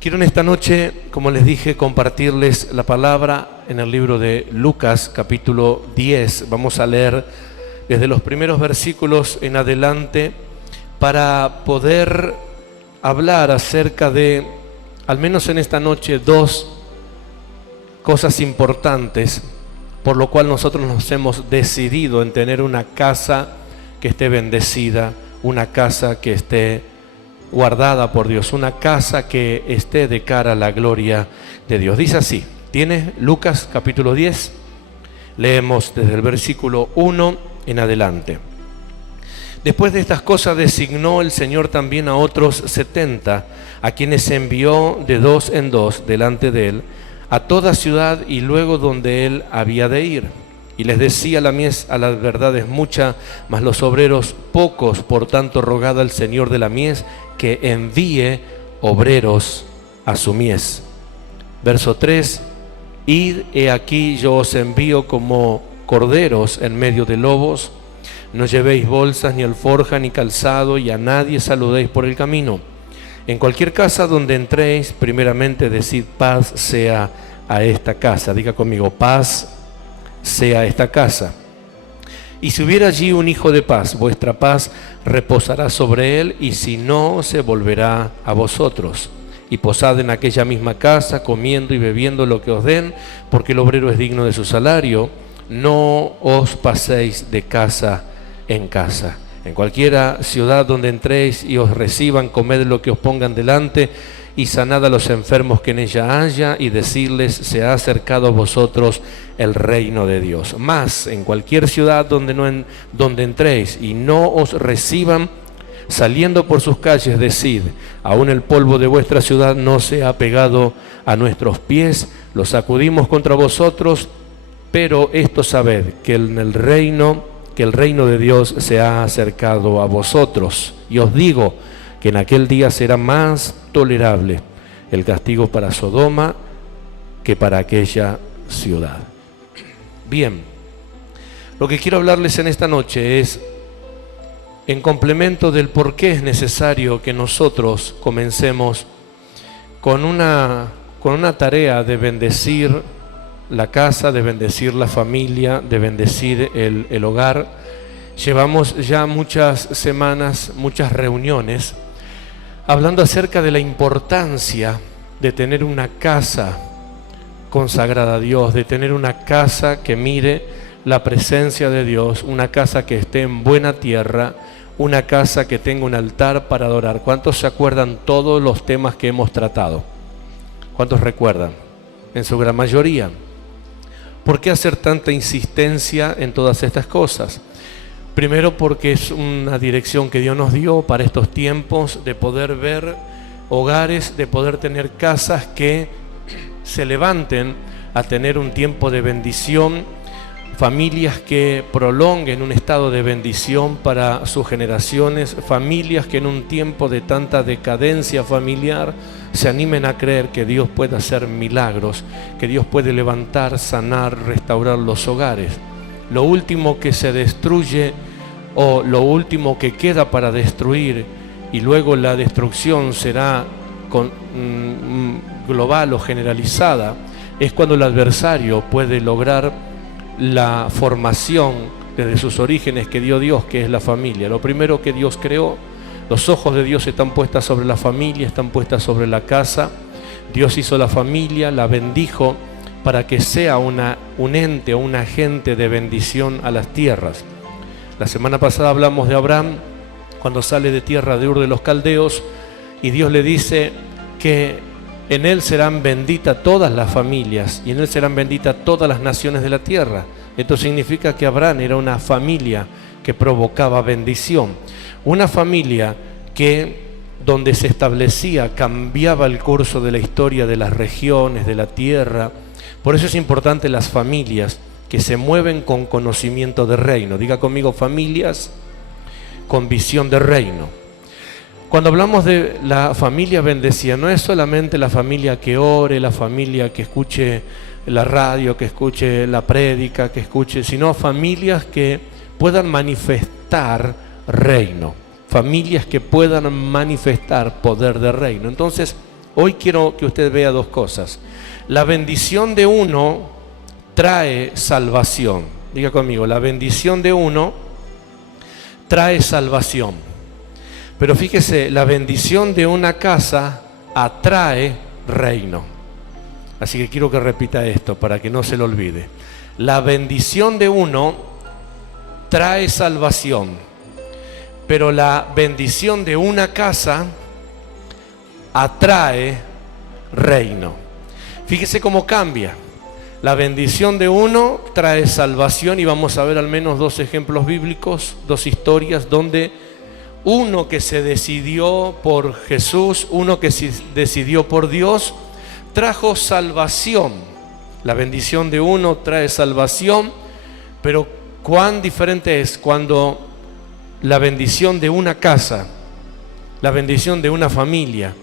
Quiero en esta noche, como les dije, compartirles la palabra en el libro de Lucas, capítulo 10. Vamos a leer desde los primeros versículos en adelante para poder hablar acerca de, al menos en esta noche, dos cosas importantes por lo cual nosotros nos hemos decidido en tener una casa que esté bendecida, una casa que esté guardada por Dios, una casa que esté de cara a la gloria de Dios. Dice así, tiene Lucas capítulo 10, leemos desde el versículo 1 en adelante. Después de estas cosas designó el Señor también a otros 70, a quienes envió de dos en dos delante de él, a toda ciudad y luego donde él había de ir. Y les decía: la mies a las verdades mucha, mas los obreros pocos, por tanto rogad al Señor de la mies que envíe obreros a su mies. Verso 3, id, he aquí yo os envío como corderos en medio de lobos, no llevéis bolsas, ni alforja, ni calzado, y a nadie saludéis por el camino. En cualquier casa donde entréis, primeramente decid: paz sea a esta casa. Diga conmigo: paz sea esta casa. Y si hubiera allí un hijo de paz, vuestra paz reposará sobre él, y si no, se volverá a vosotros. Y posad en aquella misma casa, comiendo y bebiendo lo que os den, porque el obrero es digno de su salario. No os paséis de casa en casa. En cualquiera ciudad donde entréis y os reciban, comed lo que os pongan delante, y sanad a los enfermos que en ella haya, y decirles: se ha acercado a vosotros el reino de Dios. Mas en cualquier ciudad donde entréis y no os reciban, saliendo por sus calles, decid: aún el polvo de vuestra ciudad no se ha pegado a nuestros pies, lo sacudimos contra vosotros, pero esto sabed, que el reino de Dios se ha acercado a vosotros. Y os digo que en aquel día será más tolerable el castigo para Sodoma que para aquella ciudad. Bien, lo que quiero hablarles en esta noche es, en complemento del por qué es necesario que nosotros comencemos con una tarea de bendecir la casa, de bendecir la familia, de bendecir el hogar. Llevamos ya muchas semanas, muchas reuniones, hablando acerca de la importancia de tener una casa consagrada a Dios, de tener una casa que mire la presencia de Dios, una casa que esté en buena tierra, una casa que tenga un altar para adorar. ¿Cuántos se acuerdan todos los temas que hemos tratado? ¿Cuántos recuerdan? En su gran mayoría. ¿Por qué hacer tanta insistencia en todas estas cosas? Primero, porque es una dirección que Dios nos dio para estos tiempos, de poder ver hogares, de poder tener casas que se levanten a tener un tiempo de bendición, familias que prolonguen un estado de bendición para sus generaciones, familias que en un tiempo de tanta decadencia familiar se animen a creer que Dios puede hacer milagros, que Dios puede levantar, sanar, restaurar los hogares. Lo último que se destruye, o lo último que queda para destruir, y luego la destrucción será global o generalizada, es cuando el adversario puede lograr la formación desde sus orígenes que dio Dios, que es la familia. Lo primero que Dios creó, los ojos de Dios están puestas sobre la familia, están puestas sobre la casa. Dios hizo la familia, la bendijo para que sea un ente o un agente de bendición a las tierras. La semana pasada hablamos de Abraham, cuando sale de tierra de Ur de los Caldeos, y Dios le dice que en él serán benditas todas las familias, y en él serán benditas todas las naciones de la tierra. Esto significa que Abraham era una familia que provocaba bendición, una familia que, donde se establecía, cambiaba el curso de la historia de las regiones, de la tierra. Por eso es importante las familias que se mueven con conocimiento de reino. Diga conmigo: familias con visión de reino. Cuando hablamos de la familia bendecida, no es solamente la familia que ore, la familia que escuche la radio, que escuche la prédica, que escuche, sino familias que puedan manifestar reino, familias que puedan manifestar poder de reino. Entonces, Hoy quiero que usted vea dos cosas. La bendición de uno trae salvación. Diga conmigo, la bendición de uno trae salvación. Pero fíjese, la bendición de una casa atrae reino. Así que quiero que repita esto para que no se lo olvide. La bendición de uno trae salvación, pero la bendición de una casa atrae reino. Fíjese cómo cambia. La bendición de uno trae salvación y vamos a ver al menos dos ejemplos bíblicos, dos historias donde uno que se decidió por Jesús, uno que se decidió por Dios, trajo salvación. La bendición de uno trae salvación, pero cuán diferente es cuando la bendición de una casa, la bendición de una familia,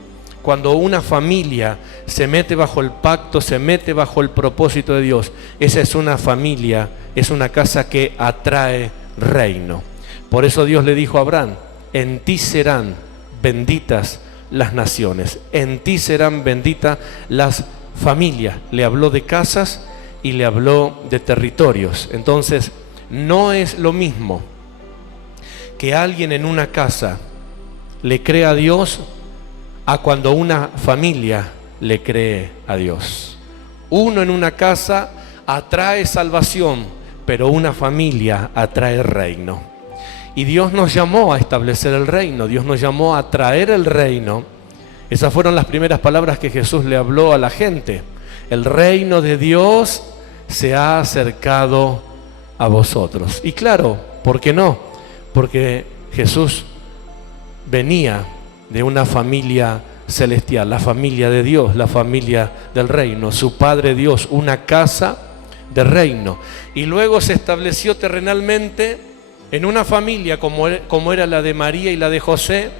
cuando una familia se mete bajo el pacto, se mete bajo el propósito de Dios. Esa es una familia, es una casa que atrae reino. Por eso Dios le dijo a Abraham: en ti serán benditas las naciones, en ti serán benditas las familias. Le habló de casas y le habló de territorios. Entonces, no es lo mismo que alguien en una casa le cree a Dios a cuando una familia le cree a Dios. Uno en una casa atrae salvación, pero una familia atrae reino. Y Dios nos llamó a establecer el reino, Dios nos llamó a traer el reino. Esas fueron las primeras palabras que Jesús le habló a la gente. El reino de Dios se ha acercado a vosotros. Y claro, ¿por qué no? Porque Jesús venía de una familia celestial, la familia de Dios, la familia del reino, su Padre Dios, una casa de reino. Y luego se estableció terrenalmente en una familia como era la de María y la de José,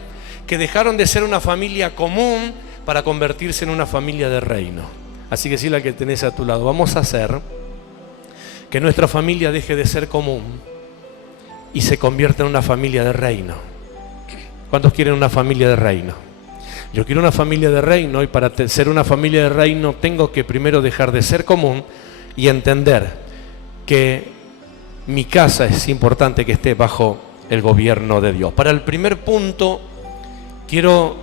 que dejaron de ser una familia común para convertirse en una familia de reino. Así que sí, la que tenés a tu lado, vamos a hacer que nuestra familia deje de ser común y se convierta en una familia de reino. ¿Cuántos quieren una familia de reino? Yo quiero una familia de reino, y para ser una familia de reino tengo que primero dejar de ser común y entender que mi casa es importante que esté bajo el gobierno de Dios. Para el primer punto, quiero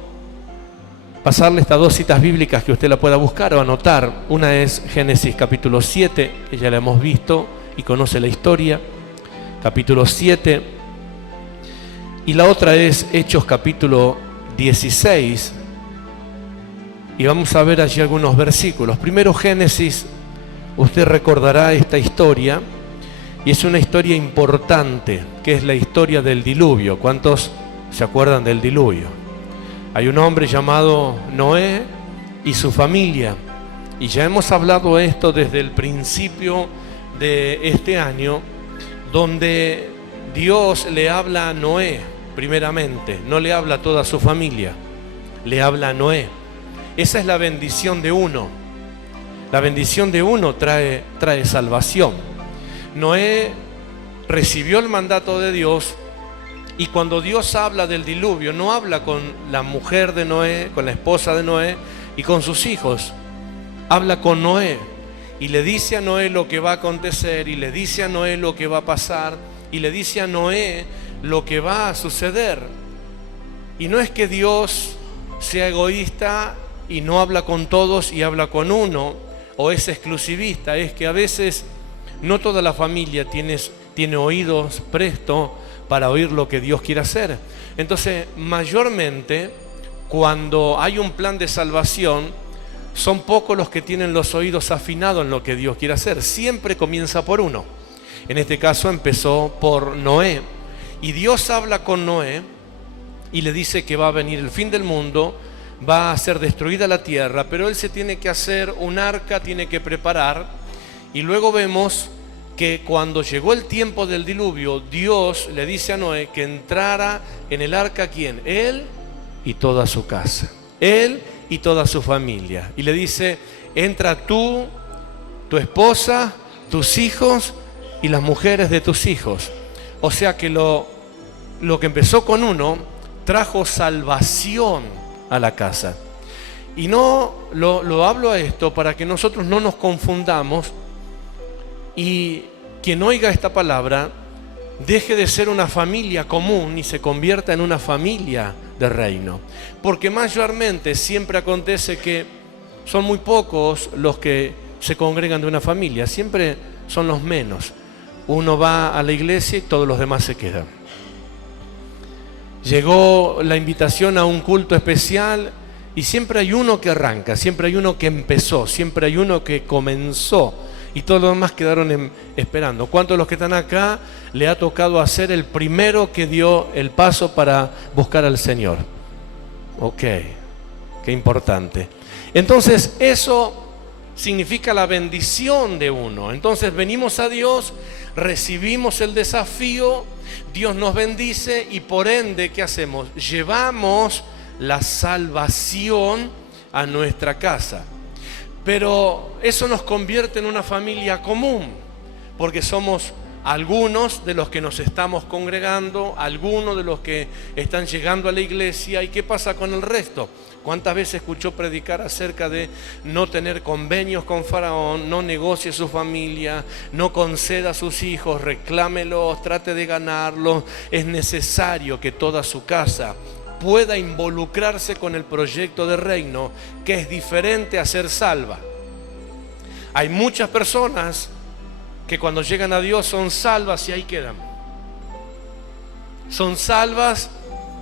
pasarle estas dos citas bíblicas que usted la pueda buscar o anotar. Una es Génesis capítulo 7, que ya la hemos visto y conoce la historia, capítulo 7. Y la otra es Hechos capítulo 16. Y vamos a ver allí algunos versículos. Primero Génesis, usted recordará esta historia. Y es una historia importante, que es la historia del diluvio. ¿Cuántos se acuerdan del diluvio? Hay un hombre llamado Noé y su familia. Y ya hemos hablado esto desde el principio de este año, donde Dios le habla a Noé primeramente. No le habla a toda su familia, le habla a Noé. Esa es la bendición de uno. La bendición de uno trae salvación. Noé recibió el mandato de Dios, y cuando Dios habla del diluvio, no habla con la mujer de Noé, con la esposa de Noé y con sus hijos. Habla con Noé y le dice a Noé lo que va a acontecer, y le dice a Noé lo que va a pasar, y le dice a Noé lo que va a suceder. Y no es que Dios sea egoísta y no habla con todos y habla con uno, o es exclusivista. Es que a veces no toda la familia tiene oídos prestos para oír lo que Dios quiere hacer. Entonces, mayormente, cuando hay un plan de salvación, son pocos los que tienen los oídos afinados en lo que Dios quiere hacer. Siempre comienza por uno. En este caso empezó por Noé. Y Dios habla con Noé y le dice que va a venir el fin del mundo, va a ser destruida la tierra, pero él se tiene que hacer un arca, tiene que preparar. Y luego vemos que cuando llegó el tiempo del diluvio, Dios le dice a Noé que entrara en el arca, ¿quién? Él y toda su casa, él y toda su familia. Y le dice: entra tú, tu esposa, tus hijos y las mujeres de tus hijos. O sea que lo que empezó con uno trajo salvación a la casa. Y no lo hablo a esto para que nosotros no nos confundamos y quien oiga esta palabra deje de ser una familia común y se convierta en una familia de reino. Porque mayormente siempre acontece que son muy pocos los que se congregan de una familia, siempre son los menos. Uno va a la iglesia y todos los demás se quedan. Llegó la invitación a un culto especial y siempre hay uno que arranca, siempre hay uno que empezó, siempre hay uno que comenzó y todos los demás quedaron esperando. ¿Cuántos de los que están acá le ha tocado hacer el primero que dio el paso para buscar al Señor? Ok, qué importante. Entonces eso significa la bendición de uno. Entonces venimos a Dios, recibimos el desafío, Dios nos bendice y por ende, ¿qué hacemos? Llevamos la salvación a nuestra casa. Pero eso nos convierte en una familia común, porque somos algunos de los que nos estamos congregando, algunos de los que están llegando a la iglesia. ¿Y qué pasa con el resto? ¿Cuántas veces escuchó predicar acerca de no tener convenios con Faraón, no negocie su familia, no conceda a sus hijos, reclámelos, trate de ganarlos? Es necesario que toda su casa pueda involucrarse con el proyecto de reino, que es diferente a ser salva. Hay muchas personas que cuando llegan a Dios son salvas y ahí quedan. Son salvas,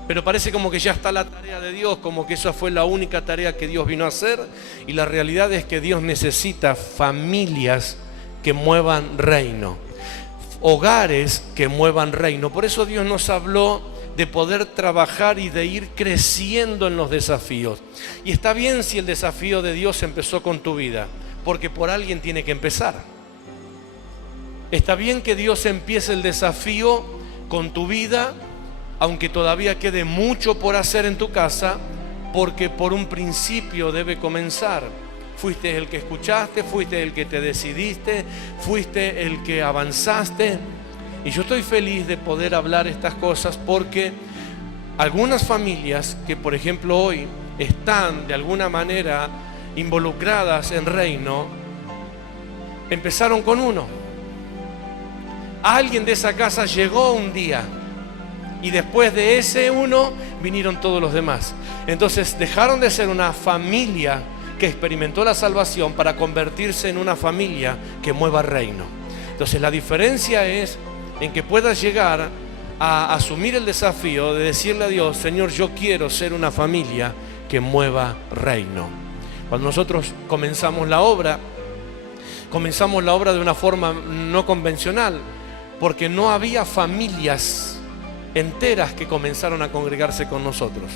pero parece como que ya está la tarea de Dios, como que esa fue la única tarea que Dios vino a hacer. Y la realidad es que Dios necesita familias que muevan reino, hogares que muevan reino. Por eso Dios nos habló de poder trabajar y de ir creciendo en los desafíos. Y está bien si el desafío de Dios empezó con tu vida, porque por alguien tiene que empezar. Está bien que Dios empiece el desafío con tu vida, aunque todavía quede mucho por hacer en tu casa, porque por un principio debe comenzar. Fuiste el que escuchaste, fuiste el que te decidiste, fuiste el que avanzaste. Y yo estoy feliz de poder hablar estas cosas porque algunas familias que, por ejemplo, hoy están de alguna manera involucradas en reino, empezaron con uno. Alguien de esa casa llegó un día y después de ese uno vinieron todos los demás. Entonces dejaron de ser una familia que experimentó la salvación para convertirse en una familia que mueva reino. Entonces la diferencia es en que puedas llegar a asumir el desafío de decirle a Dios: Señor, yo quiero ser una familia que mueva reino. Cuando nosotros comenzamos la obra de una forma no convencional, porque no había familias enteras que comenzaron a congregarse con nosotros.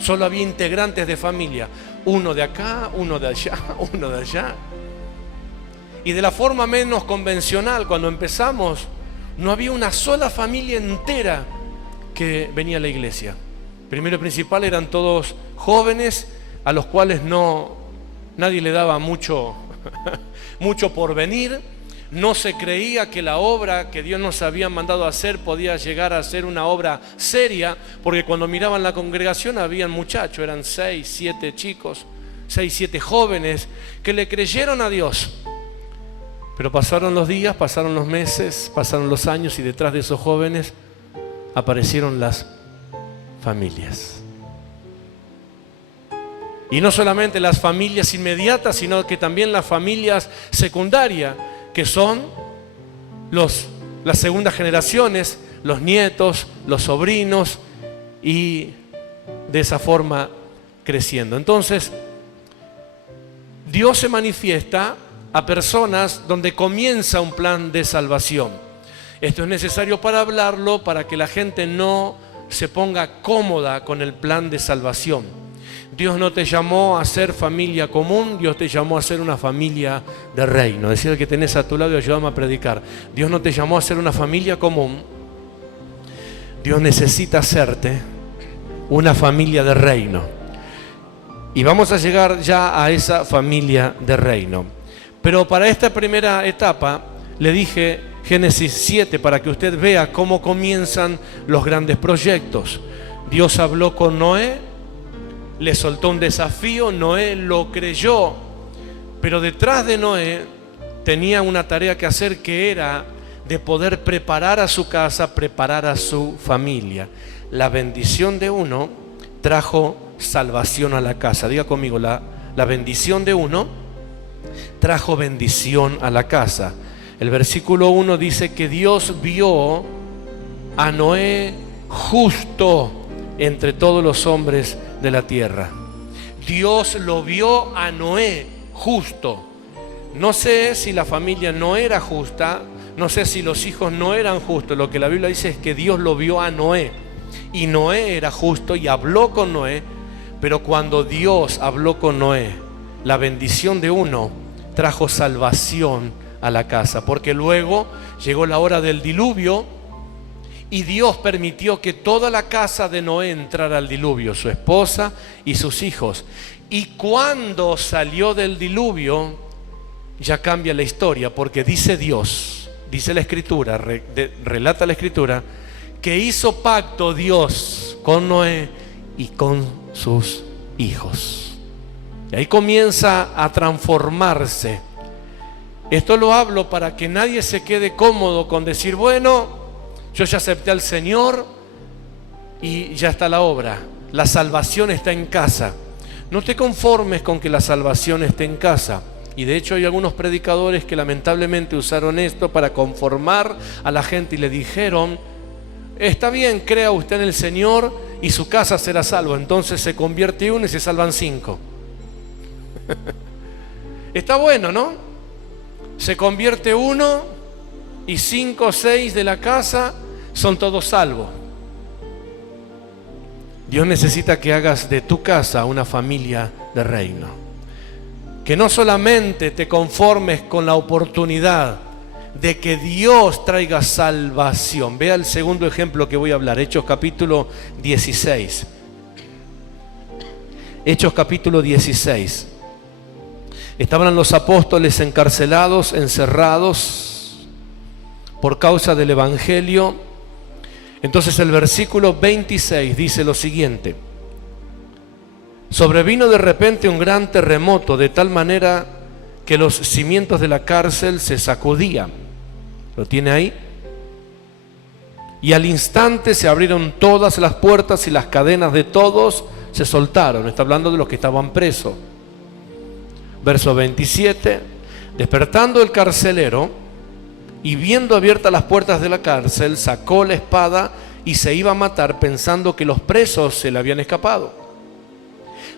Solo había integrantes de familia, uno de acá, uno de allá, uno de allá. Y de la forma menos convencional, cuando empezamos, no había una sola familia entera que venía a la iglesia. Primero y principal eran todos jóvenes a los cuales nadie le daba mucho por venir. No se creía que la obra que Dios nos había mandado a hacer podía llegar a ser una obra seria, porque cuando miraban la congregación habían muchachos, eran 6, 7 chicos, 6, 7 jóvenes que le creyeron a Dios. Pero pasaron los días, pasaron los meses, pasaron los años y detrás de esos jóvenes aparecieron las familias. Y no solamente las familias inmediatas, sino que también las familias secundarias, que son las segundas generaciones, los nietos, los sobrinos, y de esa forma creciendo. Entonces, Dios se manifiesta a personas donde comienza un plan de salvación. Esto es necesario para hablarlo, para que la gente no se ponga cómoda con el plan de salvación. Dios no te llamó a ser familia común, Dios te llamó a ser una familia de reino. Decir al que tenés a tu lado y ayúdame a predicar. Dios no te llamó a ser una familia común. Dios necesita hacerte una familia de reino. Y vamos a llegar ya a esa familia de reino. Pero para esta primera etapa le dije Génesis 7 para que usted vea cómo comienzan los grandes proyectos. Dios habló con Noé le soltó un desafío, Noé lo creyó, pero detrás de Noé tenía una tarea que hacer, que era de poder preparar a su casa, preparar a su familia. La bendición de uno trajo salvación a la casa. Diga conmigo, la bendición de uno trajo bendición a la casa. El versículo 1 dice que Dios vio a Noé justo entre todos los hombres de la tierra. Dios lo vio a Noé justo. No sé si la familia no era justa, no sé si los hijos no eran justos. Lo que la Biblia dice es que Dios lo vio a Noé, y Noé era justo y habló con Noé. Pero cuando Dios habló con Noé, la bendición de uno trajo salvación a la casa, porque luego llegó la hora del diluvio y Dios permitió que toda la casa de Noé entrara al diluvio, su esposa y sus hijos. Y cuando salió del diluvio, ya cambia la historia, porque dice Dios, dice la Escritura, relata la Escritura, que hizo pacto Dios con Noé y con sus hijos. Y ahí comienza a transformarse. Esto lo hablo para que nadie se quede cómodo con decir, bueno, yo ya acepté al Señor y ya está la obra. La salvación está en casa. No te conformes con que la salvación esté en casa. Y de hecho hay algunos predicadores que lamentablemente usaron esto para conformar a la gente y le dijeron, está bien, crea usted en el Señor y su casa será salvo. Entonces se convierte uno y se salvan 5. Está bueno, ¿no? Se convierte uno y 5 o 6 de la casa son todos salvos. Dios necesita que hagas de tu casa una familia de reino. Que no solamente te conformes con la oportunidad de que Dios traiga salvación. Vea el segundo ejemplo que voy a hablar, Hechos capítulo 16. Hechos capítulo 16. Estaban los apóstoles encarcelados, encerrados por causa del Evangelio. Entonces el versículo 26 dice lo siguiente: sobrevino de repente un gran terremoto, de tal manera que los cimientos de la cárcel se sacudían. ¿Lo tiene ahí? Y al instante se abrieron todas las puertas y las cadenas de todos se soltaron. Está hablando de los que estaban presos. Verso 27. Despertando el carcelero y viendo abiertas las puertas de la cárcel, sacó la espada y se iba a matar, pensando que los presos se le habían escapado.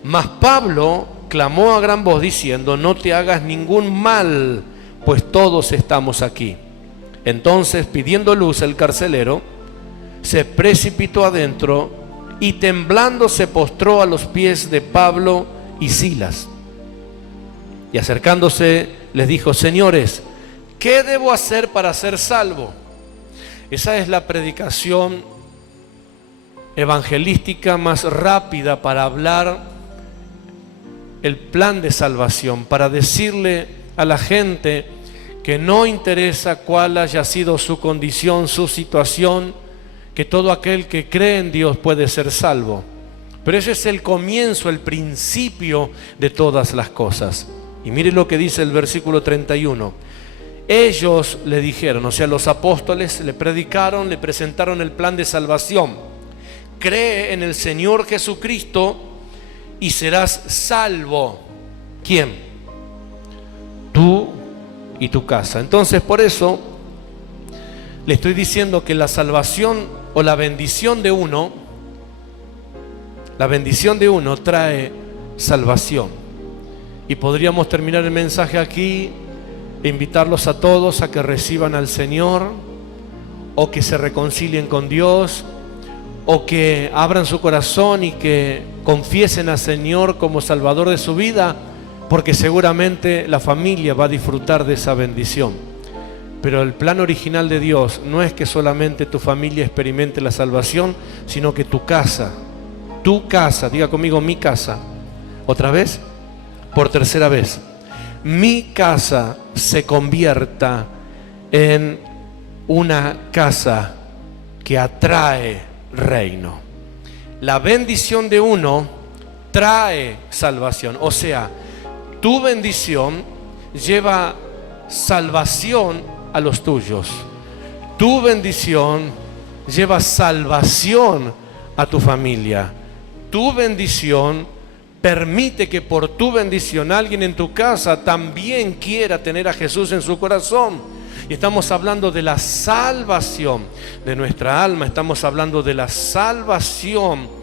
Mas Pablo clamó a gran voz diciendo: no te hagas ningún mal, pues todos estamos aquí. Entonces, pidiendo luz, el carcelero se precipitó adentro y temblando se postró a los pies de Pablo y Silas. Y acercándose les dijo: señores, ¿qué debo hacer para ser salvo? Esa es la predicación evangelística más rápida para hablar el plan de salvación, para decirle a la gente que no interesa cuál haya sido su condición, su situación, que todo aquel que cree en Dios puede ser salvo. Pero ese es el comienzo, el principio de todas las cosas. Y mire lo que dice el versículo 31. Ellos le dijeron, o sea, los apóstoles le predicaron, le presentaron el plan de salvación. Cree en el Señor Jesucristo y serás salvo. ¿Quién? Tú y tu casa. Entonces, por eso le estoy diciendo que la salvación o la bendición de uno trae salvación. Y podríamos terminar el mensaje aquí e invitarlos a todos a que reciban al Señor, o que se reconcilien con Dios, o que abran su corazón y que confiesen al Señor como Salvador de su vida, porque seguramente la familia va a disfrutar de esa bendición. Pero el plan original de Dios no es que solamente tu familia experimente la salvación, sino que tu casa, diga conmigo, mi casa, otra vez, por tercera vez, mi casa se convierta en una casa que atrae reino. La bendición de uno trae salvación. O sea, tu bendición lleva salvación a los tuyos. Tu bendición lleva salvación a tu familia. Tu bendición permite que por tu bendición alguien en tu casa también quiera tener a Jesús en su corazón. Y estamos hablando de la salvación de nuestra alma, estamos hablando de la salvación,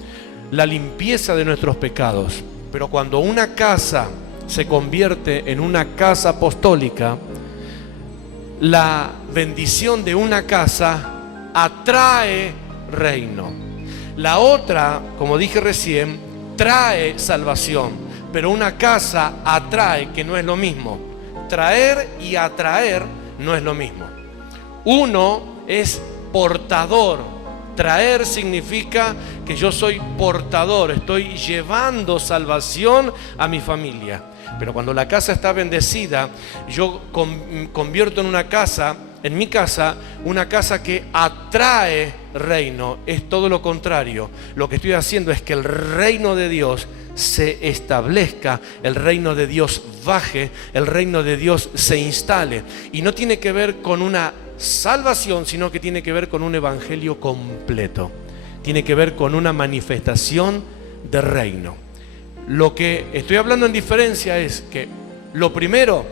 la limpieza de nuestros pecados. Pero cuando una casa se convierte en una casa apostólica, la bendición de una casa atrae reino. La otra, como dije recién, trae salvación, pero una casa atrae, que no es lo mismo. Traer y atraer no es lo mismo. Uno es portador. Traer significa que yo soy portador, estoy llevando salvación a mi familia. Pero cuando la casa está bendecida, yo convierto en una casa, en mi casa, una casa que atrae reino. Es todo lo contrario. Lo que estoy haciendo es que el reino de Dios se establezca, el reino de Dios baje, el reino de Dios se instale. Y no tiene que ver con una salvación, sino que tiene que ver con un evangelio completo. Tiene que ver con una manifestación de reino. Lo que estoy hablando en diferencia es que lo primero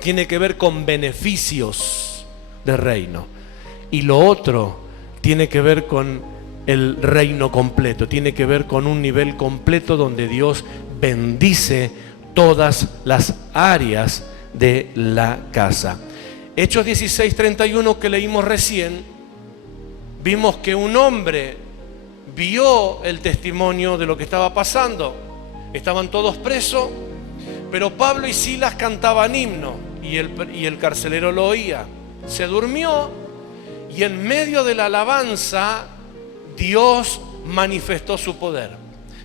tiene que ver con beneficios de reino, y lo otro tiene que ver con el reino completo, tiene que ver con un nivel completo donde Dios bendice todas las áreas de la casa. Hechos 16:31 que leímos recién, vimos que un hombre vio el testimonio de lo que estaba pasando. Estaban todos presos, pero Pablo y Silas cantaban himno y el carcelero lo oía. Se durmió y en medio de la alabanza Dios manifestó su poder.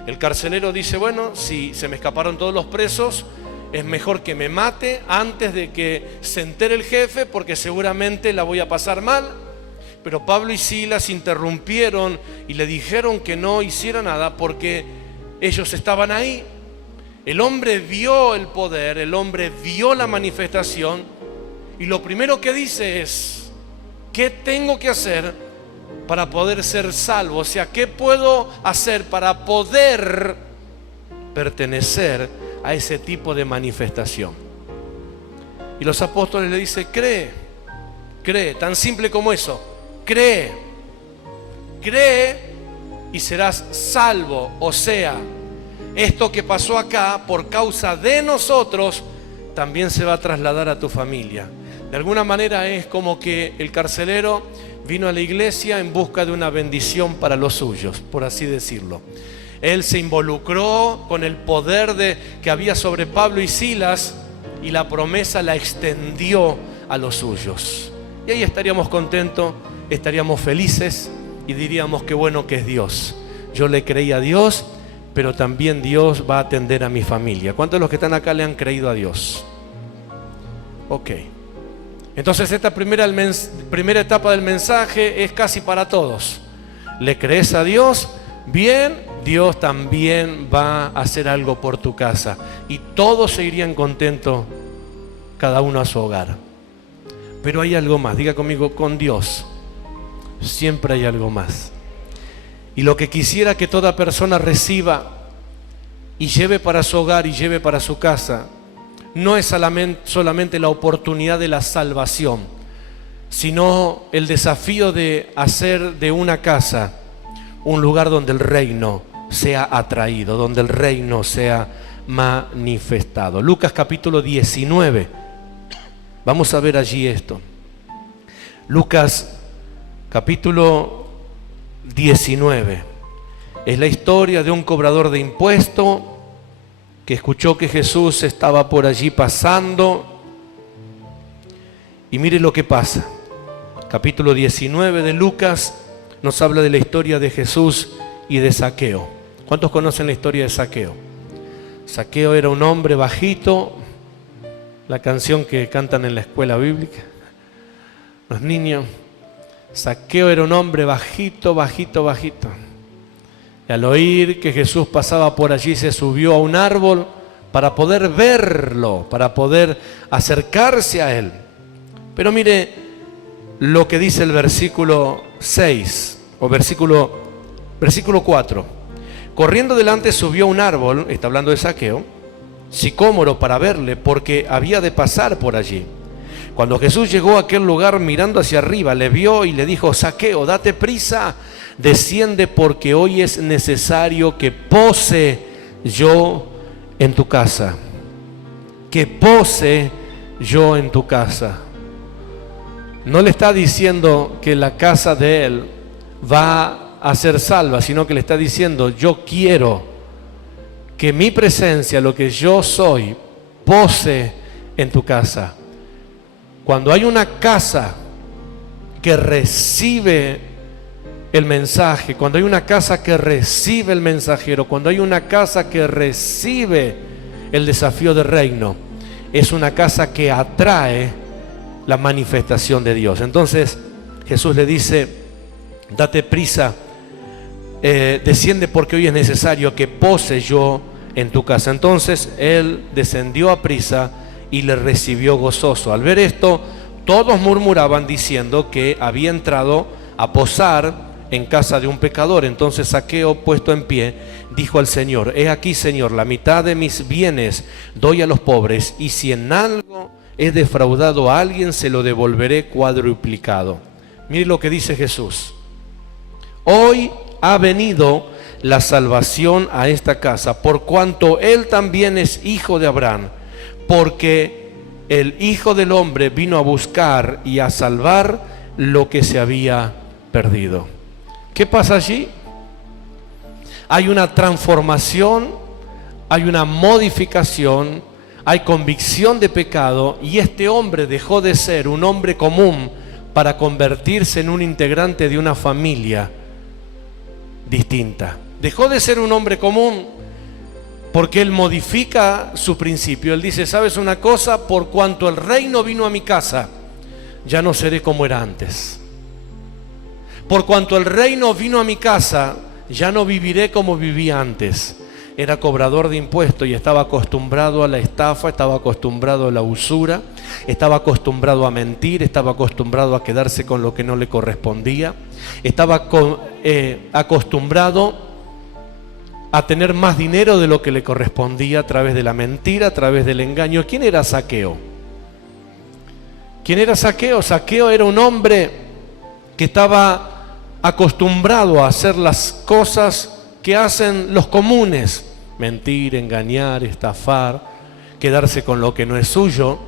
El carcelero dice, bueno, si se me escaparon todos los presos, es mejor que me mate antes de que se entere el jefe, porque seguramente la voy a pasar mal. Pero Pablo y Silas interrumpieron y le dijeron que no hiciera nada porque ellos estaban ahí. El hombre vio el poder, el hombre vio la manifestación, y lo primero que dice es, ¿qué tengo que hacer para poder ser salvo? O sea, ¿qué puedo hacer para poder pertenecer a ese tipo de manifestación? Y los apóstoles le dicen, cree, tan simple como eso, cree y serás salvo. O sea, esto que pasó acá por causa de nosotros también se va a trasladar a tu familia. De alguna manera es como que el carcelero vino a la iglesia en busca de una bendición para los suyos, por así decirlo. Él se involucró con el poder que había sobre Pablo y Silas, y la promesa la extendió a los suyos. Y ahí estaríamos contentos, estaríamos felices y diríamos qué bueno que es Dios. Yo le creí a Dios, pero también Dios va a atender a mi familia. ¿Cuántos de los que están acá le han creído a Dios? Ok. Entonces esta primera etapa del mensaje es casi para todos. ¿Le crees a Dios? Bien, Dios también va a hacer algo por tu casa. Y todos se irían contentos, cada uno a su hogar. Pero hay algo más. Diga conmigo, con Dios siempre hay algo más. Y lo que quisiera que toda persona reciba y lleve para su hogar y lleve para su casa, no es solamente la oportunidad de la salvación, sino el desafío de hacer de una casa un lugar donde el reino sea atraído, donde el reino sea manifestado. Lucas capítulo 19. Vamos a ver allí esto. Lucas capítulo 19. Es la historia de un cobrador de impuestos que escuchó que Jesús estaba por allí pasando. Y mire lo que pasa. Capítulo 19 de Lucas nos habla de la historia de Jesús y de Zaqueo. ¿Cuántos conocen la historia de Zaqueo? Zaqueo era un hombre bajito, la canción que cantan en la escuela bíblica los niños. Zaqueo era un hombre bajito. Y al oír que Jesús pasaba por allí, se subió a un árbol para poder verlo, para poder acercarse a él. Pero mire lo que dice el versículo 6, o versículo 4. Corriendo delante subió a un árbol, está hablando de Zaqueo, sicómoro, para verle, porque había de pasar por allí. Cuando Jesús llegó a aquel lugar, mirando hacia arriba, le vio y le dijo: Zaqueo, date prisa, desciende, porque hoy es necesario que pose yo en tu casa. Que pose yo en tu casa. No le está diciendo que la casa de él va a ser salva, sino que le está diciendo: yo quiero que mi presencia, lo que yo soy, pose en tu casa. Cuando hay una casa que recibe el mensaje, cuando hay una casa que recibe el mensajero, cuando hay una casa que recibe el desafío del reino, es una casa que atrae la manifestación de Dios. Entonces Jesús le dice: date prisa, desciende, porque hoy es necesario que pose yo en tu casa. Entonces él descendió a prisa y le recibió gozoso. Al ver esto, todos murmuraban diciendo que había entrado a posar en casa de un pecador. Entonces Zaqueo, puesto en pie, dijo al Señor: he aquí, Señor, la mitad de mis bienes doy a los pobres, y si en algo he defraudado a alguien, se lo devolveré cuadruplicado. Mire lo que dice Jesús: hoy ha venido la salvación a esta casa, por cuanto él también es hijo de Abraham, porque el Hijo del Hombre vino a buscar y a salvar lo que se había perdido. ¿Qué pasa allí? Hay una transformación, hay una modificación, hay convicción de pecado, y este hombre dejó de ser un hombre común para convertirse en un integrante de una familia distinta. Dejó de ser un hombre común porque él modifica su principio. Él dice: ¿sabes una cosa? Por cuanto el reino vino a mi casa, ya no seré como era antes. Por cuanto el reino vino a mi casa, ya no viviré como vivía antes. Era cobrador de impuestos y estaba acostumbrado a la estafa, estaba acostumbrado a la usura, estaba acostumbrado a mentir, estaba acostumbrado a quedarse con lo que no le correspondía, estaba acostumbrado a tener más dinero de lo que le correspondía a través de la mentira, a través del engaño. ¿Quién era Zaqueo? ¿Quién era Zaqueo? Zaqueo era un hombre que estaba acostumbrado a hacer las cosas que hacen los comunes: mentir, engañar, estafar, quedarse con lo que no es suyo.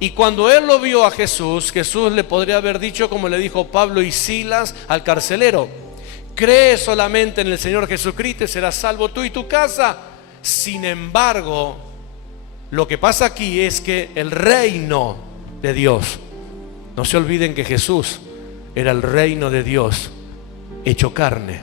Y cuando él lo vio a Jesús, Jesús le podría haber dicho, como le dijo Pablo y Silas al carcelero: cree solamente en el Señor Jesucristo y serás salvo tú y tu casa. Sin embargo, lo que pasa aquí es que el reino de Dios, no se olviden que Jesús era el reino de Dios hecho carne.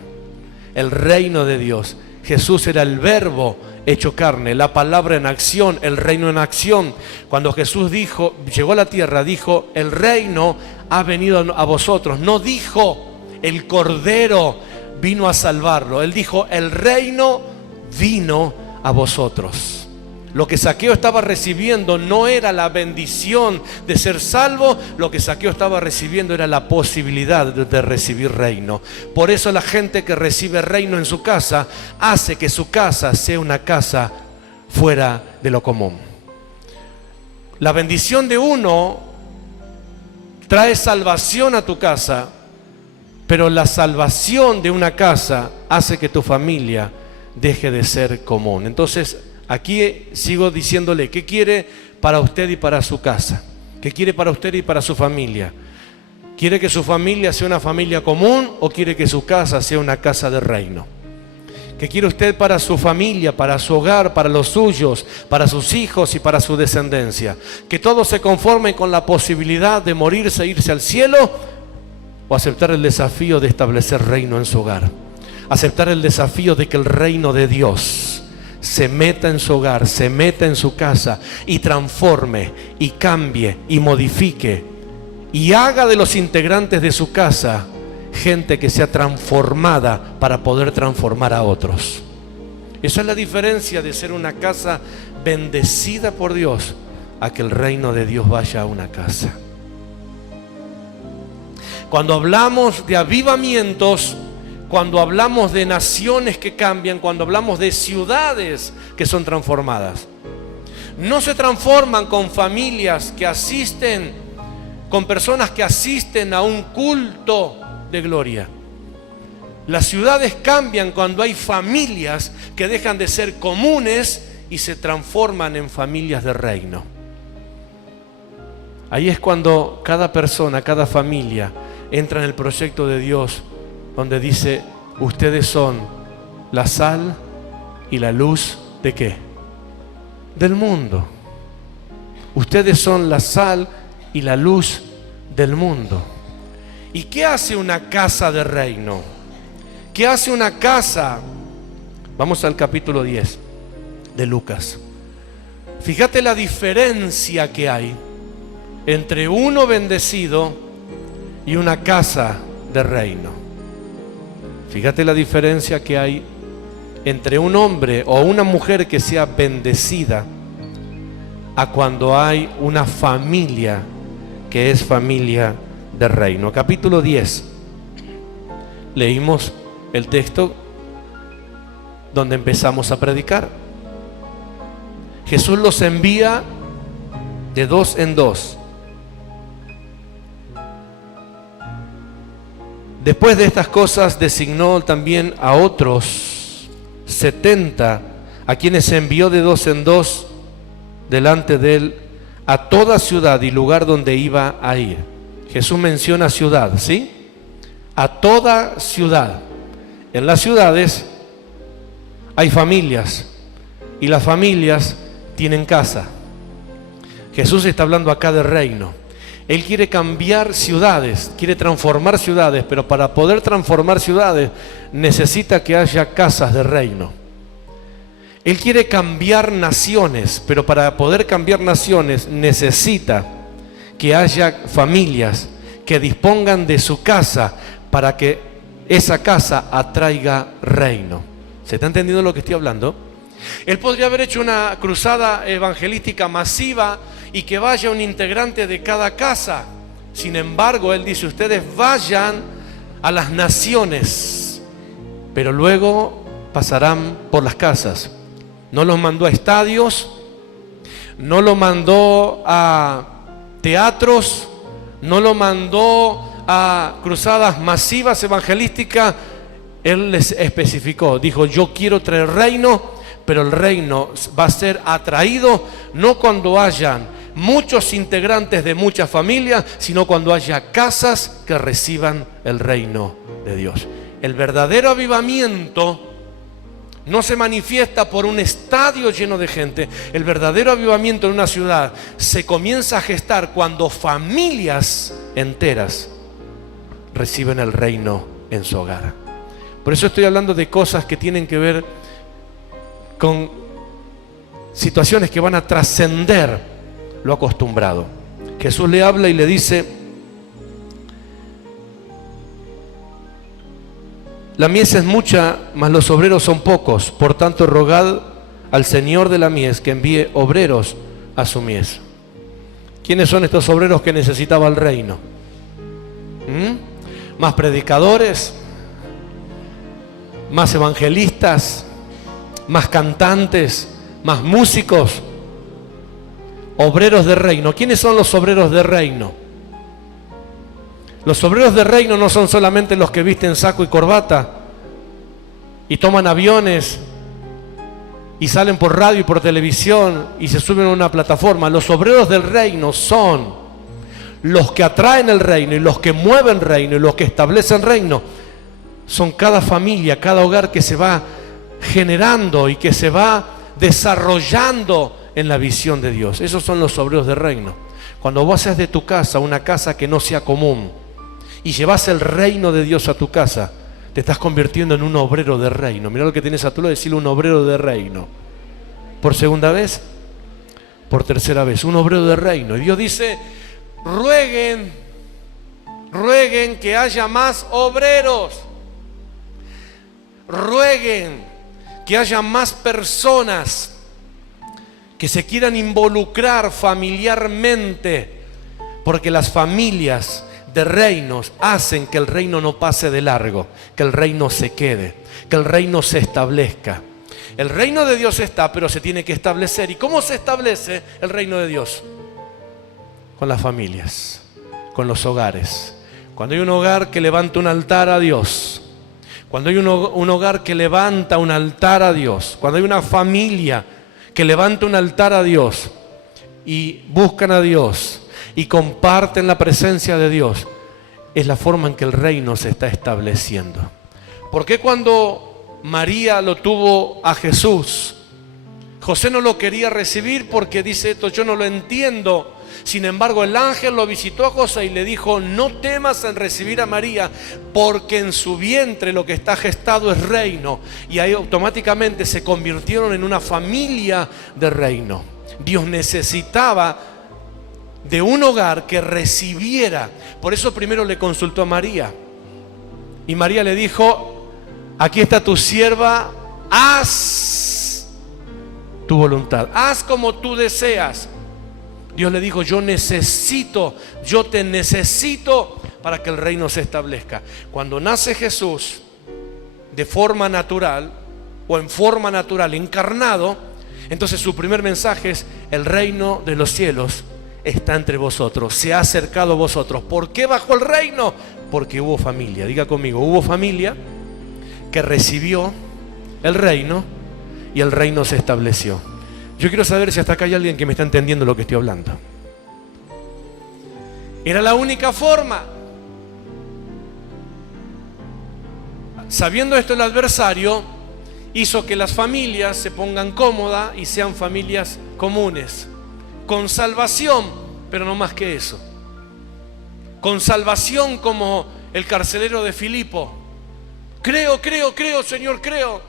El reino de Dios, Jesús era el verbo hecho carne, la palabra en acción, el reino en acción. Cuando Jesús dijo, llegó a la tierra, dijo: el reino ha venido a vosotros. No dijo: el Cordero vino a salvarlo. Él dijo: el reino vino a vosotros. Lo que Zaqueo estaba recibiendo no era la bendición de ser salvo, lo que Zaqueo estaba recibiendo era la posibilidad de recibir reino. Por eso la gente que recibe reino en su casa hace que su casa sea una casa fuera de lo común. La bendición de uno trae salvación a tu casa, pero la salvación de una casa hace que tu familia deje de ser común. Entonces, aquí sigo diciéndole: ¿qué quiere para usted y para su casa? ¿Qué quiere para usted y para su familia? ¿Quiere que su familia sea una familia común o quiere que su casa sea una casa de reino? ¿Qué quiere usted para su familia, para su hogar, para los suyos, para sus hijos y para su descendencia? ¿Que todos se conformen con la posibilidad de morirse e irse al cielo? ¿O aceptar el desafío de establecer reino en su hogar? Aceptar el desafío de que el reino de Dios se meta en su hogar, se meta en su casa y transforme y cambie y modifique y haga de los integrantes de su casa gente que sea transformada para poder transformar a otros. Esa es la diferencia de ser una casa bendecida por Dios a que el reino de Dios vaya a una casa. Cuando hablamos de avivamientos, cuando hablamos de naciones que cambian, cuando hablamos de ciudades que son transformadas, no se transforman con familias que asisten, con personas que asisten a un culto de gloria. Las ciudades cambian cuando hay familias que dejan de ser comunes y se transforman en familias de reino. Ahí es cuando cada persona, cada familia entra en el proyecto de Dios, donde dice: ustedes son la sal y la luz ¿de qué? Del mundo. Ustedes son la sal y la luz del mundo. ¿Y qué hace una casa de reino? ¿Qué hace una casa? Vamos al capítulo 10 de Lucas. Fíjate la diferencia que hay entre uno bendecido y una casa de reino. Fíjate la diferencia que hay entre un hombre o una mujer que sea bendecida a cuando hay una familia que es familia de reino. Capítulo 10. Leímos el texto donde empezamos a predicar. Jesús los envía de dos en dos. Después de estas cosas designó también a otros 70, a quienes envió de dos en dos delante de él a toda ciudad y lugar donde iba a ir. Jesús menciona ciudad, ¿sí? A toda ciudad. En las ciudades hay familias y las familias tienen casa. Jesús está hablando acá de reino. Él quiere cambiar ciudades, quiere transformar ciudades, pero para poder transformar ciudades necesita que haya casas de reino. Él quiere cambiar naciones, pero para poder cambiar naciones necesita que haya familias que dispongan de su casa para que esa casa atraiga reino. ¿Se está entendiendo lo que estoy hablando? Él podría haber hecho una cruzada evangelística masiva y que vaya un integrante de cada casa. Sin embargo, él dice: ustedes vayan a las naciones, pero luego pasarán por las casas. No los mandó a estadios, no los mandó a teatros, no los mandó a cruzadas masivas evangelísticas. Él les especificó, dijo: yo quiero traer reino, pero el reino va a ser atraído no cuando hayan muchos integrantes de muchas familias, sino cuando haya casas que reciban el reino de Dios. El verdadero avivamiento no se manifiesta por un estadio lleno de gente. El verdadero avivamiento en una ciudad se comienza a gestar cuando familias enteras reciben el reino en su hogar. Por eso estoy hablando de cosas que tienen que ver con situaciones que van a trascender lo acostumbrado. Jesús le habla y le dice: la mies es mucha, mas los obreros son pocos. Por tanto, rogad al Señor de la mies que envíe obreros a su mies. ¿Quiénes son estos obreros que necesitaba el reino? ¿Más predicadores? ¿Más evangelistas? ¿Más cantantes? ¿Más músicos? Obreros de reino. ¿Quiénes son los obreros de reino? Los obreros de reino no son solamente los que visten saco y corbata y toman aviones y salen por radio y por televisión y se suben a una plataforma. Los obreros del reino son los que atraen el reino y los que mueven reino y los que establecen reino. Son cada familia, cada hogar que se va generando y que se va desarrollando en la visión de Dios. Esos son los obreros de reino. Cuando vos haces de tu casa una casa que no sea común y llevas el reino de Dios a tu casa, te estás convirtiendo en un obrero de reino. Mirá lo que tienes a tu lado, decirle: un obrero de reino. Por segunda vez, por tercera vez, un obrero de reino. Y Dios dice: rueguen rueguen que haya más obreros, rueguen que haya más personas que se quieran involucrar familiarmente, porque las familias de reinos hacen que el reino no pase de largo, que el reino se quede, que el reino se establezca. El reino de Dios está, pero se tiene que establecer. ¿Y cómo se establece el reino de Dios? Con las familias, con los hogares. Cuando hay un hogar que levanta un altar a Dios, cuando hay un hogar que levanta un altar a Dios, cuando hay una familia que levanta un altar a Dios y buscan a Dios y comparten la presencia de Dios, es la forma en que el reino se está estableciendo. ¿Por qué cuando María lo tuvo a Jesús, José no lo quería recibir? Porque dice esto, yo no lo entiendo. Sin embargo, el ángel lo visitó a José y le dijo, no temas en recibir a María, porque en su vientre lo que está gestado es reino. Y ahí automáticamente se convirtieron en una familia de reino. Dios necesitaba de un hogar que recibiera. Por eso primero le consultó a María. Y María le dijo, aquí está tu sierva, haz tu voluntad, haz como tú deseas. Dios le dijo, yo te necesito para que el reino se establezca. Cuando nace Jesús de forma natural o en forma natural encarnado, entonces su primer mensaje es, el reino de los cielos está entre vosotros, se ha acercado a vosotros. ¿Por qué bajó el reino? Porque hubo familia. Diga conmigo, hubo familia que recibió el reino y el reino se estableció. Yo quiero saber si hasta acá hay alguien que me está entendiendo lo que estoy hablando. Era la única forma. Sabiendo esto, el adversario hizo que las familias se pongan cómodas y sean familias comunes, con salvación, pero no más que eso. Con salvación como el carcelero de Filipo. Creo, Señor, creo.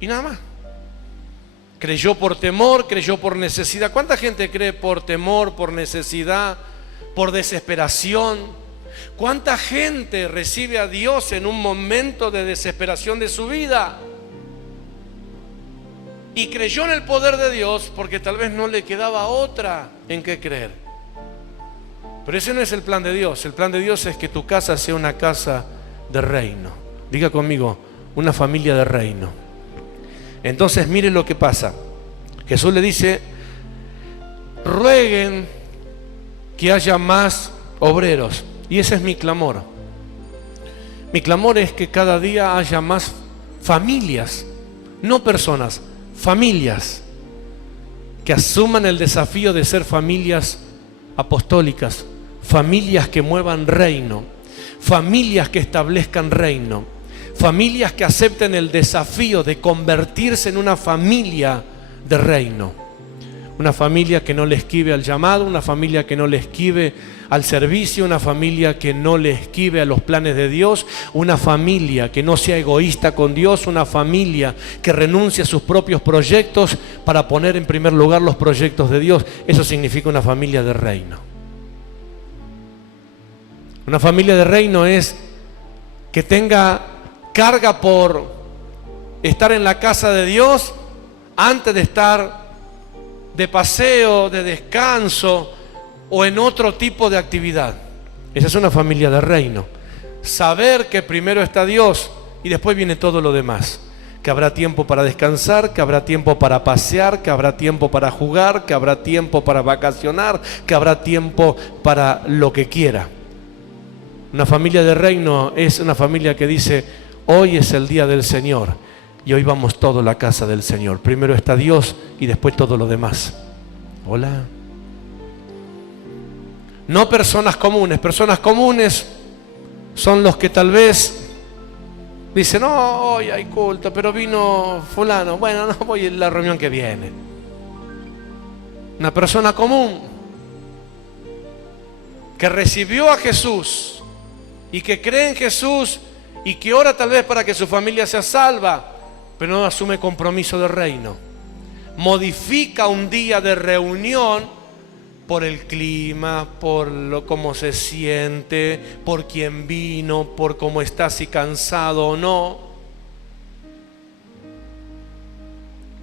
Y nada más. Creyó por temor, creyó por necesidad. ¿Cuánta gente cree por temor, por necesidad, por desesperación? ¿Cuánta gente recibe a Dios en un momento de desesperación de su vida? Y creyó en el poder de Dios porque tal vez no le quedaba otra en qué creer. Pero ese no es el plan de Dios. El plan de Dios es que tu casa sea una casa de reino. Diga conmigo, una familia de reino. Entonces mire lo que pasa. Jesús le dice, rueguen que haya más obreros. Y ese es mi clamor. Mi clamor es que cada día haya más familias, no personas, familias, que asuman el desafío de ser familias apostólicas, familias que muevan reino, familias que establezcan reino. Familias que acepten el desafío de convertirse en una familia de reino. Una familia que no le esquive al llamado, una familia que no le esquive al servicio, una familia que no le esquive a los planes de Dios, una familia que no sea egoísta con Dios, una familia que renuncie a sus propios proyectos para poner en primer lugar los proyectos de Dios. Eso significa una familia de reino. Una familia de reino es que tenga carga por estar en la casa de Dios antes de estar de paseo, de descanso o en otro tipo de actividad. Esa es una familia de reino. Saber que primero está Dios y después viene todo lo demás. Que habrá tiempo para descansar, que habrá tiempo para pasear, que habrá tiempo para jugar, que habrá tiempo para vacacionar, que habrá tiempo para lo que quiera. Una familia de reino es una familia que dice, hoy es el día del Señor y hoy vamos todos a la casa del Señor. Primero está Dios y después todo lo demás. Hola. No personas comunes. Personas comunes son los que tal vez dicen, no, hoy hay culto, pero vino fulano. Bueno, no voy a la reunión que viene. Una persona común que recibió a Jesús y que cree en Jesús y que ora tal vez para que su familia sea salva, pero no asume compromiso de reino. Modifica un día de reunión por el clima, por cómo se siente, por quién vino, por cómo está, si cansado o no.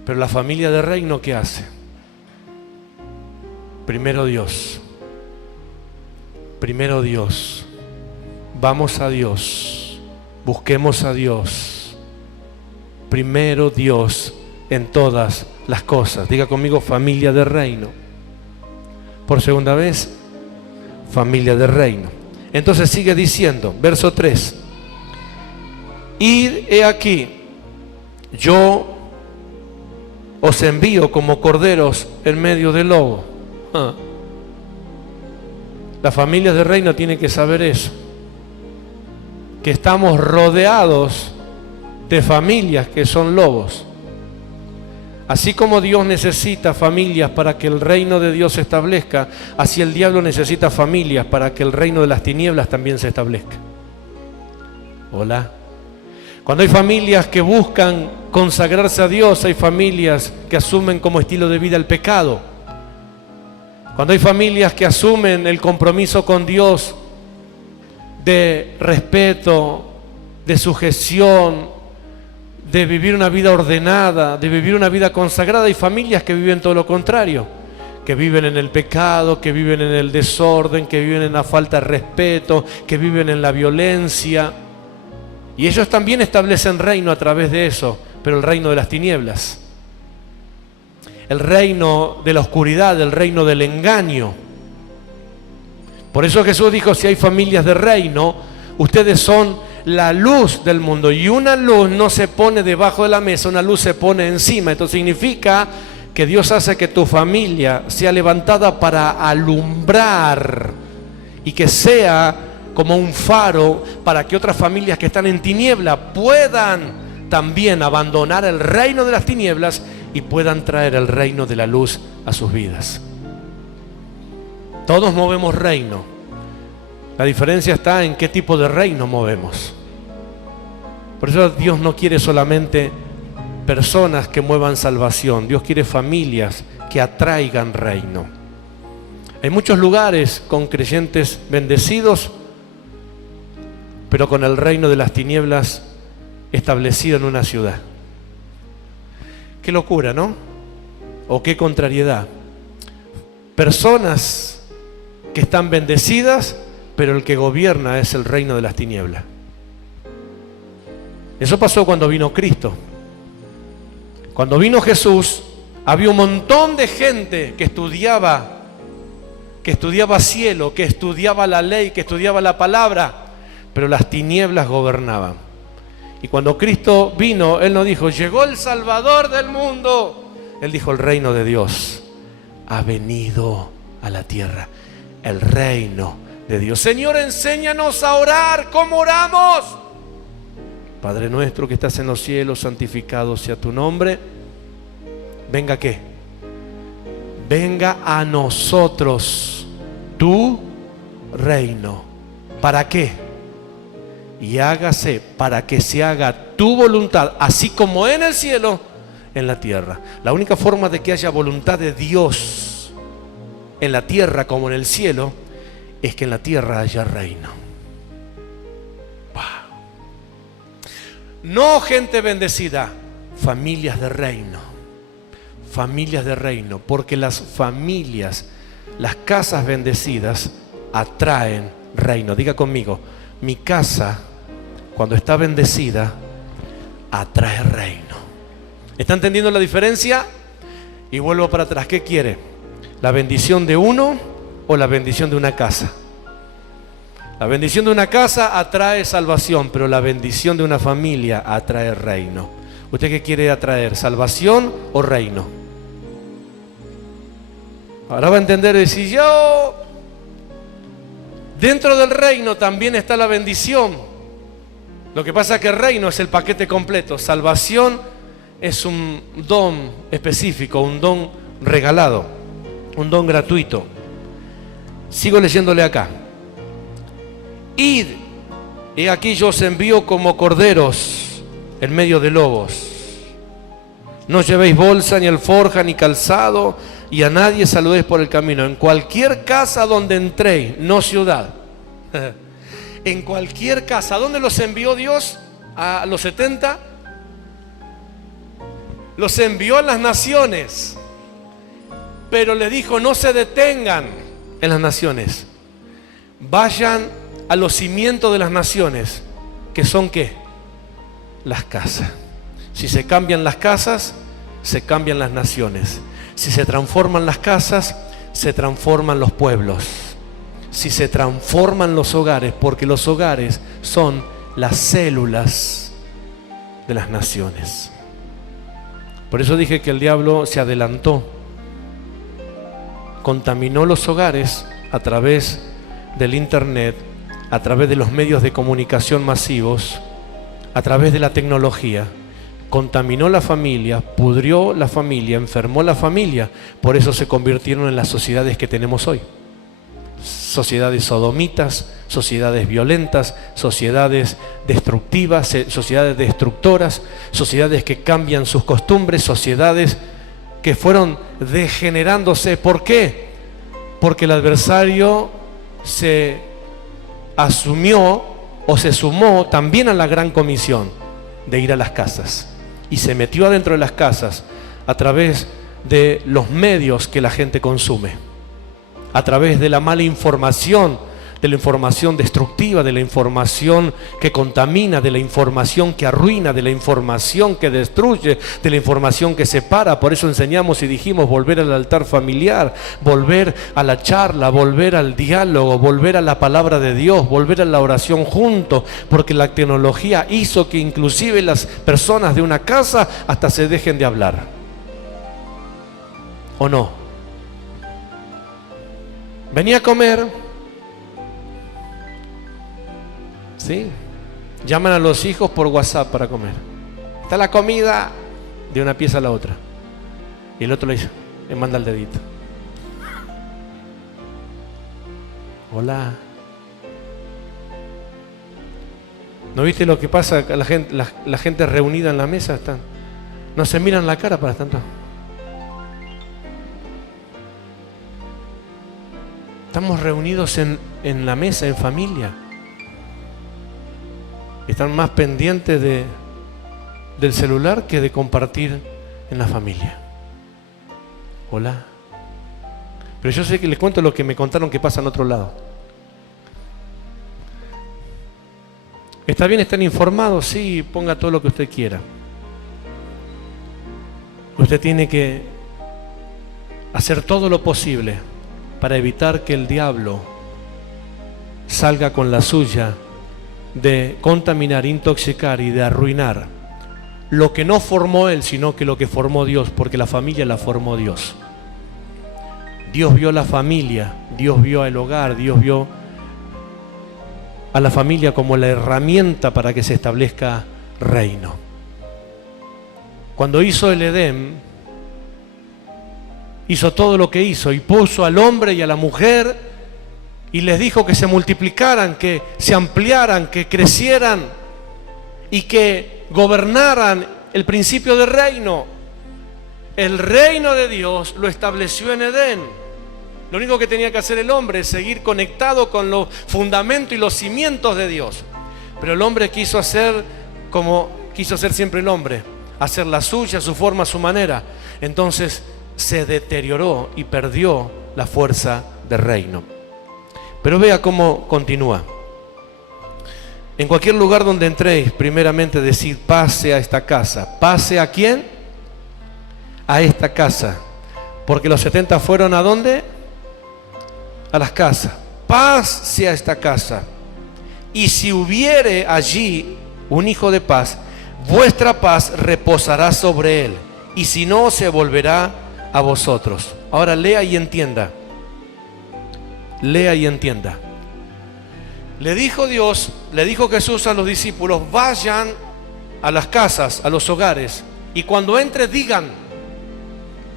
Pero la familia de reino, ¿qué hace? Primero Dios. Primero Dios. Vamos a Dios. Busquemos a Dios. Primero Dios en todas las cosas. Diga conmigo, familia de reino. Por segunda vez, familia de reino. Entonces sigue diciendo, verso 3. Id, he aquí, yo os envío como corderos en medio del lobo. La familia de reino tiene que saber eso, que estamos rodeados de familias que son lobos. Así como Dios necesita familias para que el reino de Dios se establezca, así el diablo necesita familias para que el reino de las tinieblas también se establezca. Hola. Cuando hay familias que buscan consagrarse a Dios, hay familias que asumen como estilo de vida el pecado. Cuando hay familias que asumen el compromiso con Dios de respeto, de sujeción, de vivir una vida ordenada, de vivir una vida consagrada, hay familias que viven todo lo contrario, que viven en el pecado, que viven en el desorden, que viven en la falta de respeto, que viven en la violencia. Y ellos también establecen reino a través de eso, pero el reino de las tinieblas, el reino de la oscuridad, el reino del engaño. Por eso Jesús dijo, si hay familias de reino, ustedes son la luz del mundo, y una luz no se pone debajo de la mesa, una luz se pone encima. Esto significa que Dios hace que tu familia sea levantada para alumbrar y que sea como un faro para que otras familias que están en tiniebla puedan también abandonar el reino de las tinieblas y puedan traer el reino de la luz a sus vidas. Todos movemos reino. La diferencia está en qué tipo de reino movemos. Por eso Dios no quiere solamente personas que muevan salvación. Dios quiere familias que atraigan reino. Hay muchos lugares con creyentes bendecidos, pero con el reino de las tinieblas establecido en una ciudad. Qué locura, ¿no? O qué contrariedad. Personas que están bendecidas, pero el que gobierna es el reino de las tinieblas. Eso pasó cuando vino Cristo. Cuando vino Jesús, había un montón de gente que estudiaba cielo, que estudiaba la ley, que estudiaba la palabra, pero las tinieblas gobernaban. Y cuando Cristo vino, Él no dijo, llegó el Salvador del mundo. Él dijo, el reino de Dios ha venido a la tierra. El reino de Dios. Señor, enséñanos a orar. ¿Cómo oramos? Padre nuestro que estás en los cielos, santificado sea tu nombre. Venga, ¿qué? Venga a nosotros tu reino. ¿Para qué? Y hágase, para que se haga tu voluntad, así como en el cielo, en la tierra. La única forma de que haya voluntad de Dios en la tierra como en el cielo es que en la tierra haya reino. No gente bendecida, familias de reino. Familias de reino, porque las familias, las casas bendecidas atraen reino. Diga conmigo, mi casa, cuando está bendecida, atrae reino. ¿Está entendiendo la diferencia? Y vuelvo para atrás. ¿Qué quiere? ¿La bendición de uno o la bendición de una casa? La bendición de una casa atrae salvación, pero la bendición de una familia atrae reino. ¿Usted qué quiere atraer? ¿Salvación o reino? Ahora va a entender, decir yo, dentro del reino también está la bendición. Lo que pasa es que el reino es el paquete completo. Salvación es un don específico, un don regalado, un don gratuito. Sigo leyéndole acá. Id, he aquí yo os envío como corderos en medio de lobos. No llevéis bolsa, ni alforja, ni calzado, y a nadie saludéis por el camino. En cualquier casa donde entréis, no ciudad. En cualquier casa. ¿A dónde los envió Dios? A los 70. Los envió a las naciones. Pero les dijo, no se detengan en las naciones. Vayan a los cimientos de las naciones. ¿Que son qué? Las casas. Si se cambian las casas, se cambian las naciones. Si se transforman las casas, se transforman los pueblos. Si se transforman los hogares, porque los hogares son las células de las naciones. Por eso dije que el diablo se adelantó. Contaminó los hogares a través del internet, a través de los medios de comunicación masivos, a través de la tecnología. Contaminó la familia, pudrió la familia, enfermó la familia. Por eso se convirtieron en las sociedades que tenemos hoy. Sociedades sodomitas, sociedades violentas, sociedades destructivas, sociedades destructoras, sociedades que cambian sus costumbres, sociedades que fueron degenerándose. ¿Por qué? Porque el adversario se asumió o se sumó también a la gran comisión de ir a las casas. Y se metió adentro de las casas a través de los medios que la gente consume, a través de la mala información, de la información destructiva, de la información que contamina, de la información que arruina, de la información que destruye, de la información que separa. Por eso enseñamos y dijimos volver al altar familiar, volver a la charla, volver al diálogo, volver a la palabra de Dios, volver a la oración juntos, porque la tecnología hizo que inclusive las personas de una casa hasta se dejen de hablar. ¿O no? Venía a comer. ¿Sí? Llaman a los hijos por WhatsApp para comer. Está la comida, de una pieza a la otra. Y el otro le dice, le manda el dedito. Hola. ¿No viste lo que pasa? La gente reunida en la mesa están. No se miran la cara para tanto. Estamos reunidos en la mesa, en familia. Están más pendientes del celular que de compartir en la familia. Hola. Pero yo sé que les cuento lo que me contaron que pasa en otro lado. ¿Está bien estar informados? Sí, ponga todo lo que usted quiera. Usted tiene que hacer todo lo posible para evitar que el diablo salga con la suya de contaminar, intoxicar y de arruinar lo que no formó él, sino que lo que formó Dios, porque la familia la formó Dios. Dios vio la familia, Dios vio el hogar, Dios vio a la familia como la herramienta para que se establezca reino. Cuando hizo el Edén, hizo todo lo que hizo y puso al hombre y a la mujer y les dijo que se multiplicaran, que se ampliaran, que crecieran y que gobernaran el principio del reino. El reino de Dios lo estableció en Edén. Lo único que tenía que hacer el hombre es seguir conectado con los fundamentos y los cimientos de Dios. Pero el hombre quiso hacer como quiso hacer siempre el hombre, hacer la suya, su forma, su manera. Entonces se deterioró y perdió la fuerza del reino. Pero vea cómo continúa. En cualquier lugar donde entréis, primeramente decid, pase a esta casa. ¿Pase a quién? A esta casa. Porque los 70 fueron ¿a dónde? A las casas. Pase a esta casa. Y si hubiere allí un hijo de paz, vuestra paz reposará sobre él. Y si no, se volverá a vosotros. Ahora lea y entienda. Lea y entienda. Le dijo Dios, le dijo Jesús a los discípulos, vayan a las casas, a los hogares, y cuando entre digan,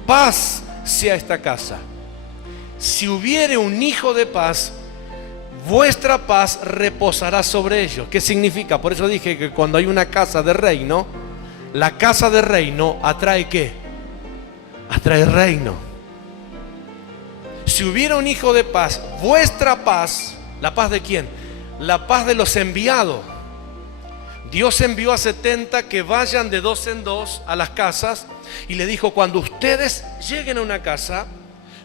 paz sea esta casa. Si hubiere un hijo de paz, vuestra paz reposará sobre ellos. ¿Qué significa? Por eso dije que cuando hay una casa de reino, la casa de reino atrae ¿qué? Atrae reino. si hubiera un hijo de paz, vuestra paz, ¿la paz de quién? La paz de los enviados. Dios envió a 70 que vayan de 2 en 2 a las casas y le dijo: cuando ustedes lleguen a una casa,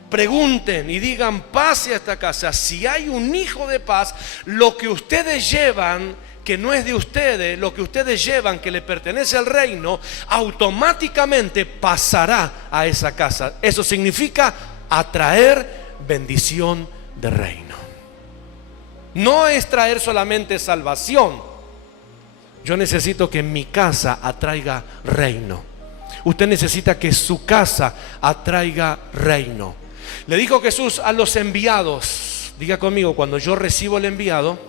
pregunten y digan: paz a esta casa. Si hay un hijo de paz, lo que ustedes llevan, que no es de ustedes, lo que ustedes llevan, que le pertenece al reino, automáticamente pasará a esa casa. Eso significa atraer bendición de reino. No es traer solamente salvación. Yo necesito que mi casa atraiga reino. Usted necesita que su casa atraiga reino. Le dijo Jesús a los enviados, diga conmigo: cuando yo recibo el enviado,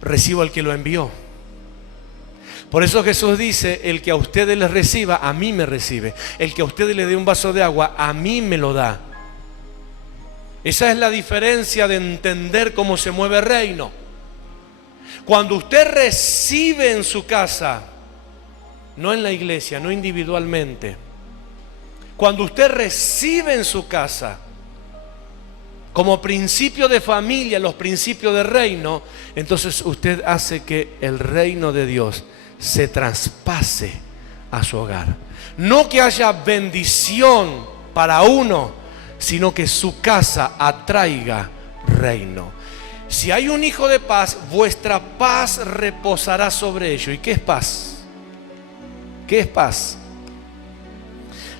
recibo al que lo envió. Por eso Jesús dice: el que a ustedes les reciba, a mí me recibe. El que a ustedes le dé un vaso de agua, a mí me lo da. Esa es la diferencia de entender cómo se mueve el reino. Cuando usted recibe en su casa, no en la iglesia, no individualmente, cuando usted recibe en su casa como principio de familia, los principios de reino, entonces usted hace que el reino de Dios se traspase a su hogar. No que haya bendición para uno, sino que su casa atraiga reino. Si hay un hijo de paz, vuestra paz reposará sobre ello. ¿Y qué es paz? ¿Qué es paz?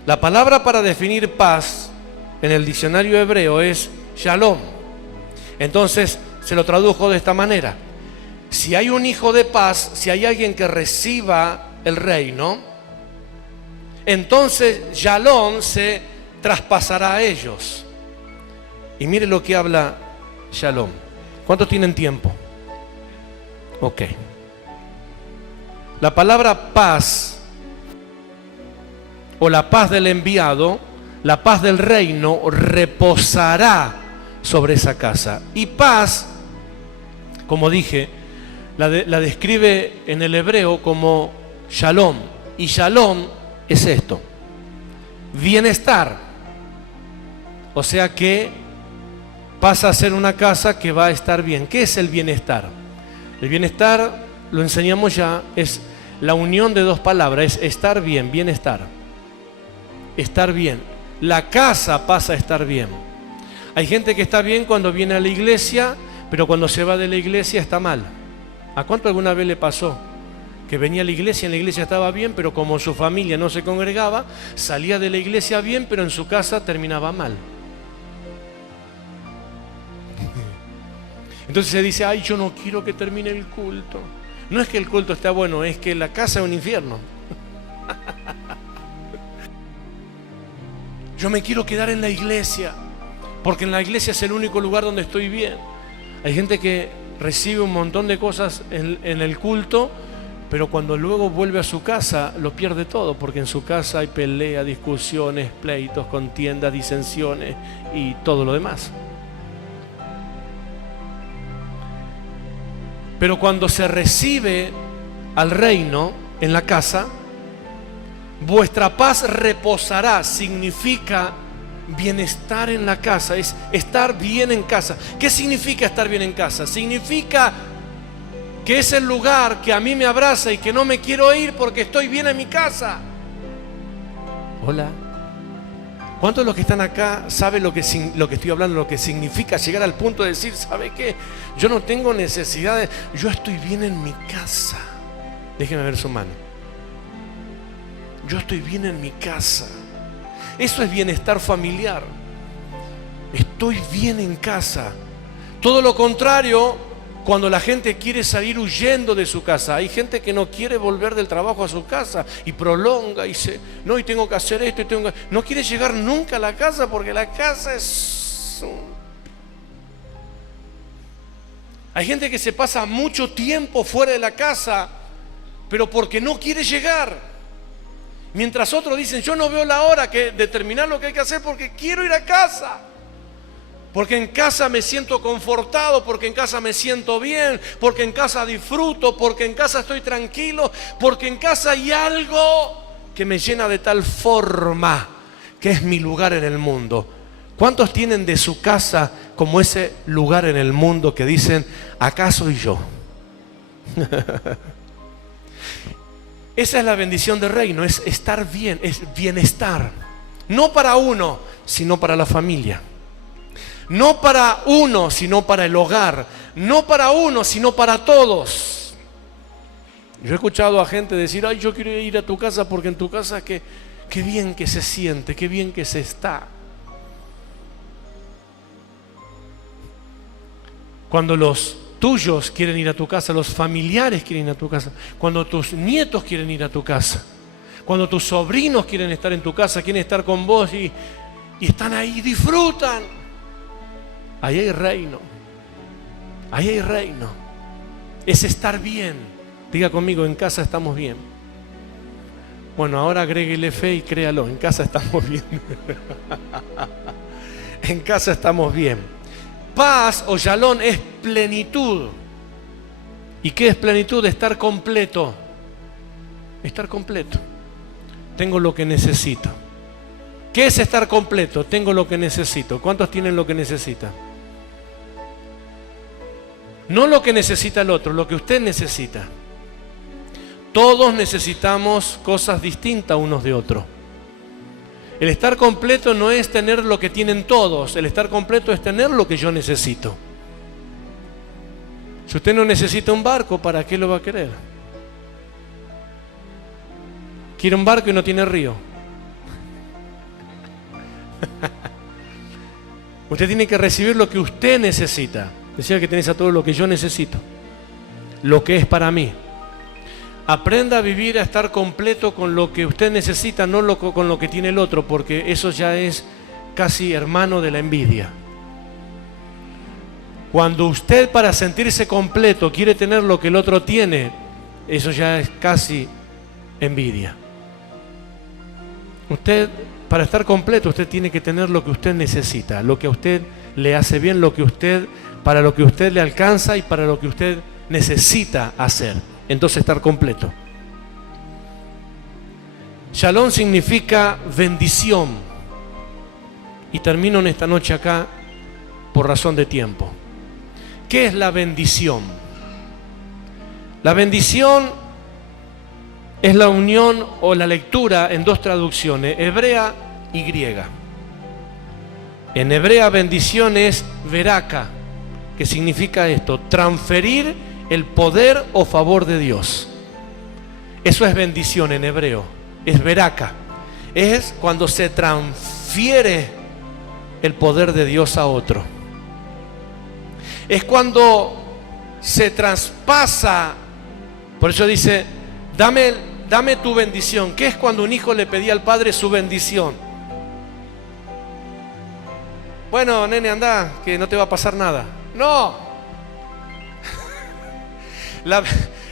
La palabra para definir paz en el diccionario hebreo es shalom. Entonces se lo tradujo de esta manera: si hay un hijo de paz, si hay alguien que reciba el reino, entonces shalom se traspasará a ellos. Y mire lo que habla shalom. ¿Cuántos tienen tiempo? Ok. La palabra paz, o la paz del enviado, la paz del reino, reposará sobre esa casa. Y paz, como dije, la describe en el hebreo como shalom. Y shalom es esto: bienestar. O sea que pasa a ser una casa que va a estar bien. ¿Qué es el bienestar? El bienestar, lo enseñamos ya, es la unión de dos palabras: es estar bien, bienestar. Estar bien. La casa pasa a estar bien. Hay gente que está bien cuando viene a la iglesia, pero cuando se va de la iglesia está mal. ¿A cuánto alguna vez le pasó? Que venía a la iglesia, en la iglesia estaba bien, pero como su familia no se congregaba, salía de la iglesia bien, pero en su casa terminaba mal. Entonces se dice: ay, yo no quiero que termine el culto. No es que el culto está bueno, es que la casa es un infierno. Yo me quiero quedar en la iglesia, porque en la iglesia es el único lugar donde estoy bien. Hay gente que recibe un montón de cosas en el culto, pero cuando luego vuelve a su casa lo pierde todo, porque en su casa hay pelea, discusiones, pleitos, contiendas, disensiones y todo lo demás. Pero cuando se recibe al reino en la casa, vuestra paz reposará. Significa bienestar en la casa, es estar bien en casa. ¿Qué significa estar bien en casa? Significa que es el lugar que a mí me abraza y que no me quiero ir porque estoy bien en mi casa. Hola. ¿Cuántos de los que están acá saben lo que estoy hablando, lo que significa llegar al punto de decir: ¿sabe qué? Yo no tengo necesidad de... Yo estoy bien en mi casa. Déjenme ver su mano. Yo estoy bien en mi casa. Eso es bienestar familiar. Estoy bien en casa. Todo lo contrario, cuando la gente quiere salir huyendo de su casa. Hay gente que no quiere volver del trabajo a su casa y prolonga y dice: no, y tengo que hacer esto, no quiere llegar nunca a la casa porque la casa es... Hay gente que se pasa mucho tiempo fuera de la casa, pero porque no quiere llegar. Mientras otros dicen: yo no veo la hora de terminar lo que hay que hacer porque quiero ir a casa. Porque en casa me siento confortado, porque en casa me siento bien, porque en casa disfruto, porque en casa estoy tranquilo, porque en casa hay algo que me llena de tal forma que es mi lugar en el mundo. ¿Cuántos tienen de su casa como ese lugar en el mundo que dicen, acá soy yo? Esa es la bendición del reino, es estar bien, es bienestar. No para uno, sino para la familia. No para uno, sino para el hogar. No para uno, sino para todos. Yo he escuchado a gente decir, ay, yo quiero ir a tu casa porque en tu casa qué bien que se siente, qué bien que se está. Cuando los tuyos quieren ir a tu casa, los familiares quieren ir a tu casa, cuando tus nietos quieren ir a tu casa, cuando tus sobrinos quieren estar en tu casa, quieren estar con vos y están ahí, disfrutan. Ahí hay reino. Ahí hay reino. Es estar bien. Diga conmigo, en casa estamos bien. Bueno, ahora agréguele fe y créalo, en casa estamos bien. En casa estamos bien. Paz o shalom es plenitud. ¿Y qué es plenitud? Estar completo. Estar completo. Tengo lo que necesito. ¿Qué es estar completo? Tengo lo que necesito. ¿Cuántos tienen lo que necesitan? No lo que necesita el otro, lo que usted necesita. Todos necesitamos cosas distintas unos de otros. El estar completo no es tener lo que tienen todos. El estar completo es tener lo que yo necesito. Si usted no necesita un barco, ¿para qué lo va a querer? Quiere un barco y no tiene río. Usted tiene que recibir lo que usted necesita. Decía que tenés a todo lo que yo necesito. Lo que es para mí. Aprenda a vivir, a estar completo con lo que usted necesita, no con lo que tiene el otro, porque eso ya es casi hermano de la envidia. Cuando usted, para sentirse completo, quiere tener lo que el otro tiene, eso ya es casi envidia. Usted, para estar completo, usted tiene que tener lo que usted necesita, lo que a usted le hace bien, para lo que usted le alcanza y para lo que usted necesita hacer. Entonces estar completo. Shalom significa bendición. Y termino en esta noche acá por razón de tiempo. ¿Qué es la bendición? La bendición es la unión o la lectura en dos traducciones, hebrea y griega. En hebrea bendición es veraka, que significa esto, transferir el poder o favor de Dios. Eso es bendición en hebreo, es veraka. Es cuando se transfiere el poder de Dios a otro. Es cuando se traspasa. Por eso dice, dame tu bendición. ¿Qué es cuando un hijo le pedía al padre su bendición? Bueno, nene, anda, que no te va a pasar nada. No.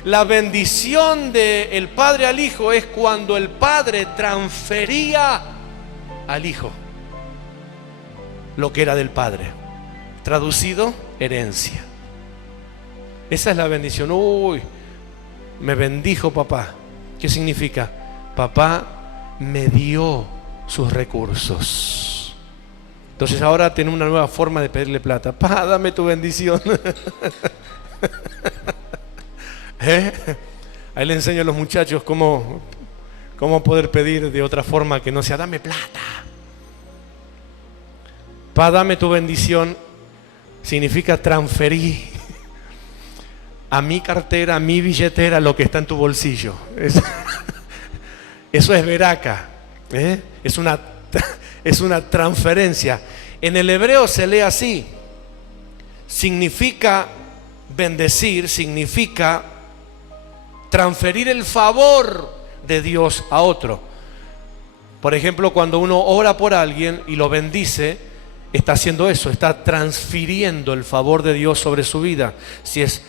La bendición del padre al hijo es cuando el padre transfería al hijo lo que era del padre. Traducido, herencia. Esa es la bendición. Uy, me bendijo papá. ¿Qué significa? Papá me dio sus recursos. Entonces ahora tiene una nueva forma de pedirle plata. Pa, dame tu bendición. Ahí le enseño a los muchachos cómo poder pedir de otra forma que no sea dame plata. Pa, dame tu bendición significa transferir a mi cartera, a mi billetera, lo que está en tu bolsillo. Eso es veraka. Es una transferencia. En el hebreo se lee así. Significa bendecir, significa transferir el favor de Dios a otro. Por ejemplo, cuando uno ora por alguien y lo bendice, está haciendo eso, está transfiriendo el favor de Dios sobre su vida. Si es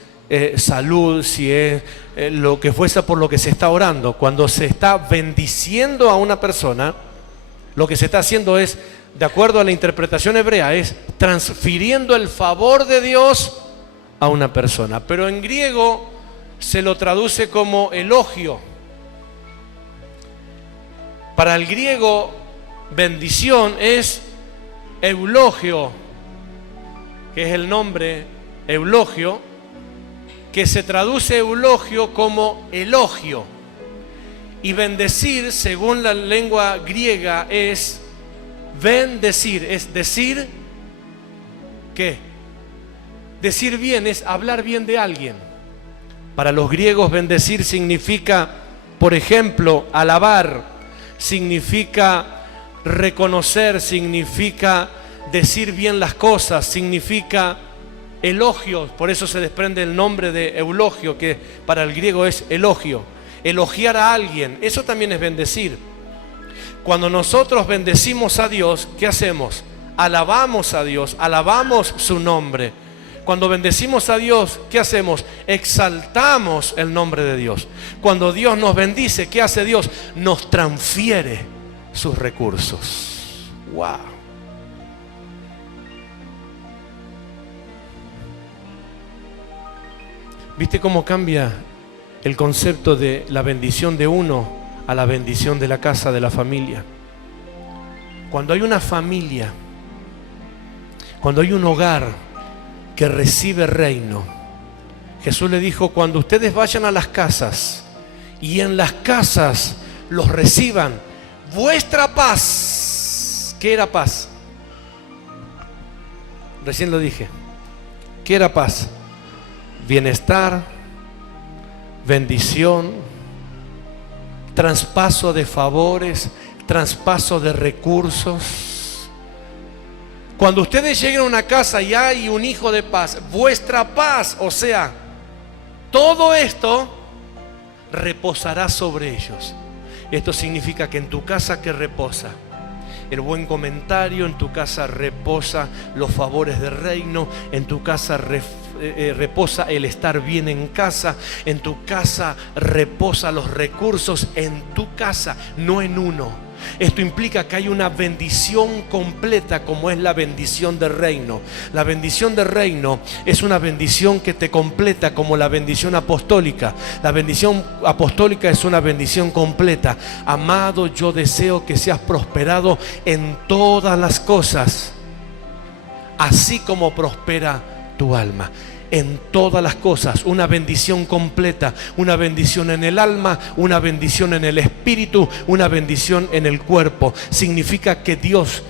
salud, si es lo que fuese por lo que se está orando. Cuando se está bendiciendo a una persona, lo que se está haciendo es, de acuerdo a la interpretación hebrea, es transfiriendo el favor de Dios a una persona. Pero en griego se lo traduce como elogio. Para el griego, bendición es eulogio, que es el nombre eulogio, que se traduce eulogio como elogio. Y bendecir, según la lengua griega, es bendecir, es decir, ¿qué? Decir bien es hablar bien de alguien. Para los griegos bendecir significa, por ejemplo, alabar, significa reconocer, significa decir bien las cosas, significa elogios. Por eso se desprende el nombre de eulogio, que para el griego es elogio. Elogiar a alguien, eso también es bendecir. Cuando nosotros bendecimos a Dios, ¿qué hacemos? Alabamos a Dios, alabamos su nombre. Cuando bendecimos a Dios, ¿qué hacemos? Exaltamos el nombre de Dios. Cuando Dios nos bendice, ¿qué hace Dios? Nos transfiere sus recursos. ¡Wow! ¿Viste cómo cambia el concepto de la bendición de uno a la bendición de la casa, de la familia? Cuando hay una familia, cuando hay un hogar que recibe reino, Jesús le dijo: cuando ustedes vayan a las casas y en las casas los reciban, vuestra paz. ¿Qué era paz? Recién lo dije. ¿Qué era paz? Bienestar, bendición, traspaso de favores, traspaso de recursos. Cuando ustedes lleguen a una casa y hay un hijo de paz, vuestra paz, o sea, todo esto reposará sobre ellos. Esto significa que en tu casa, ¿qué reposa? El buen comentario, en tu casa reposa los favores del reino, en tu casa reposa el estar bien en casa, en tu casa reposa los recursos, en tu casa, no en uno. Esto implica que hay una bendición completa, como es la bendición del reino. La bendición del reino es una bendición que te completa, como la bendición apostólica. La bendición apostólica es una bendición completa. Amado, yo deseo que seas prosperado en todas las cosas, así como prospera tu alma. En todas las cosas, una bendición completa, una bendición en el alma, una bendición en el espíritu, una bendición en el cuerpo. Significa que Dios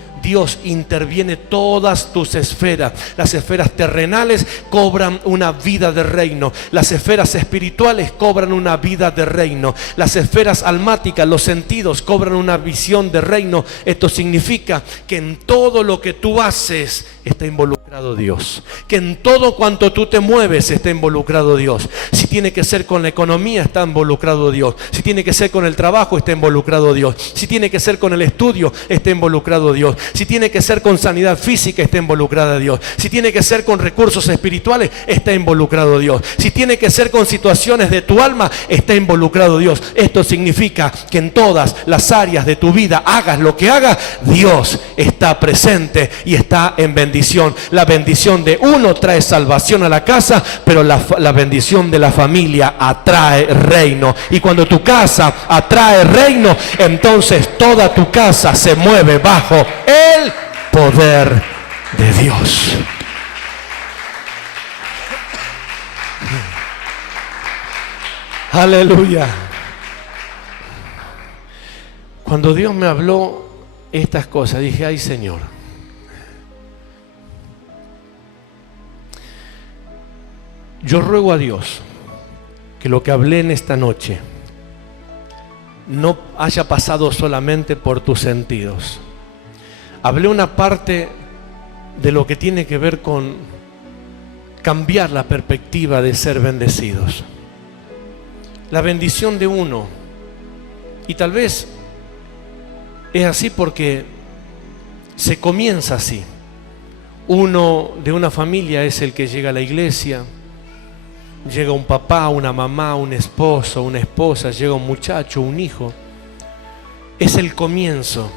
interviene todas tus esferas. Las esferas terrenales cobran una vida de reino. Las esferas espirituales cobran una vida de reino. Las esferas almáticas, los sentidos, cobran una visión de reino. Esto significa que en todo lo que tú haces está involucrado Dios. Que en todo cuanto tú te mueves está involucrado Dios. Si tiene que ser con la economía, está involucrado Dios. Si tiene que ser con el trabajo, está involucrado Dios. Si tiene que ser con el estudio, está involucrado Dios. Si tiene que ser con sanidad física, está involucrada Dios. Si tiene que ser con recursos espirituales, está involucrado Dios. Si tiene que ser con situaciones de tu alma, está involucrado Dios. Esto significa que en todas las áreas de tu vida, hagas lo que hagas, Dios está presente y está en bendición. La bendición de uno trae salvación a la casa, pero la bendición de la familia atrae reino. Y cuando tu casa atrae reino, entonces toda tu casa se mueve bajo el poder de Dios. Aleluya. Cuando Dios me habló estas cosas, dije: ay, Señor, yo ruego a Dios que lo que hablé en esta noche no haya pasado solamente por tus sentidos. Hablé una parte de lo que tiene que ver con cambiar la perspectiva de ser bendecidos. La bendición de uno, y tal vez es así porque se comienza así. Uno de una familia es el que llega a la iglesia. Llega un papá, una mamá, un esposo, una esposa, llega un muchacho, un hijo. Es el comienzo.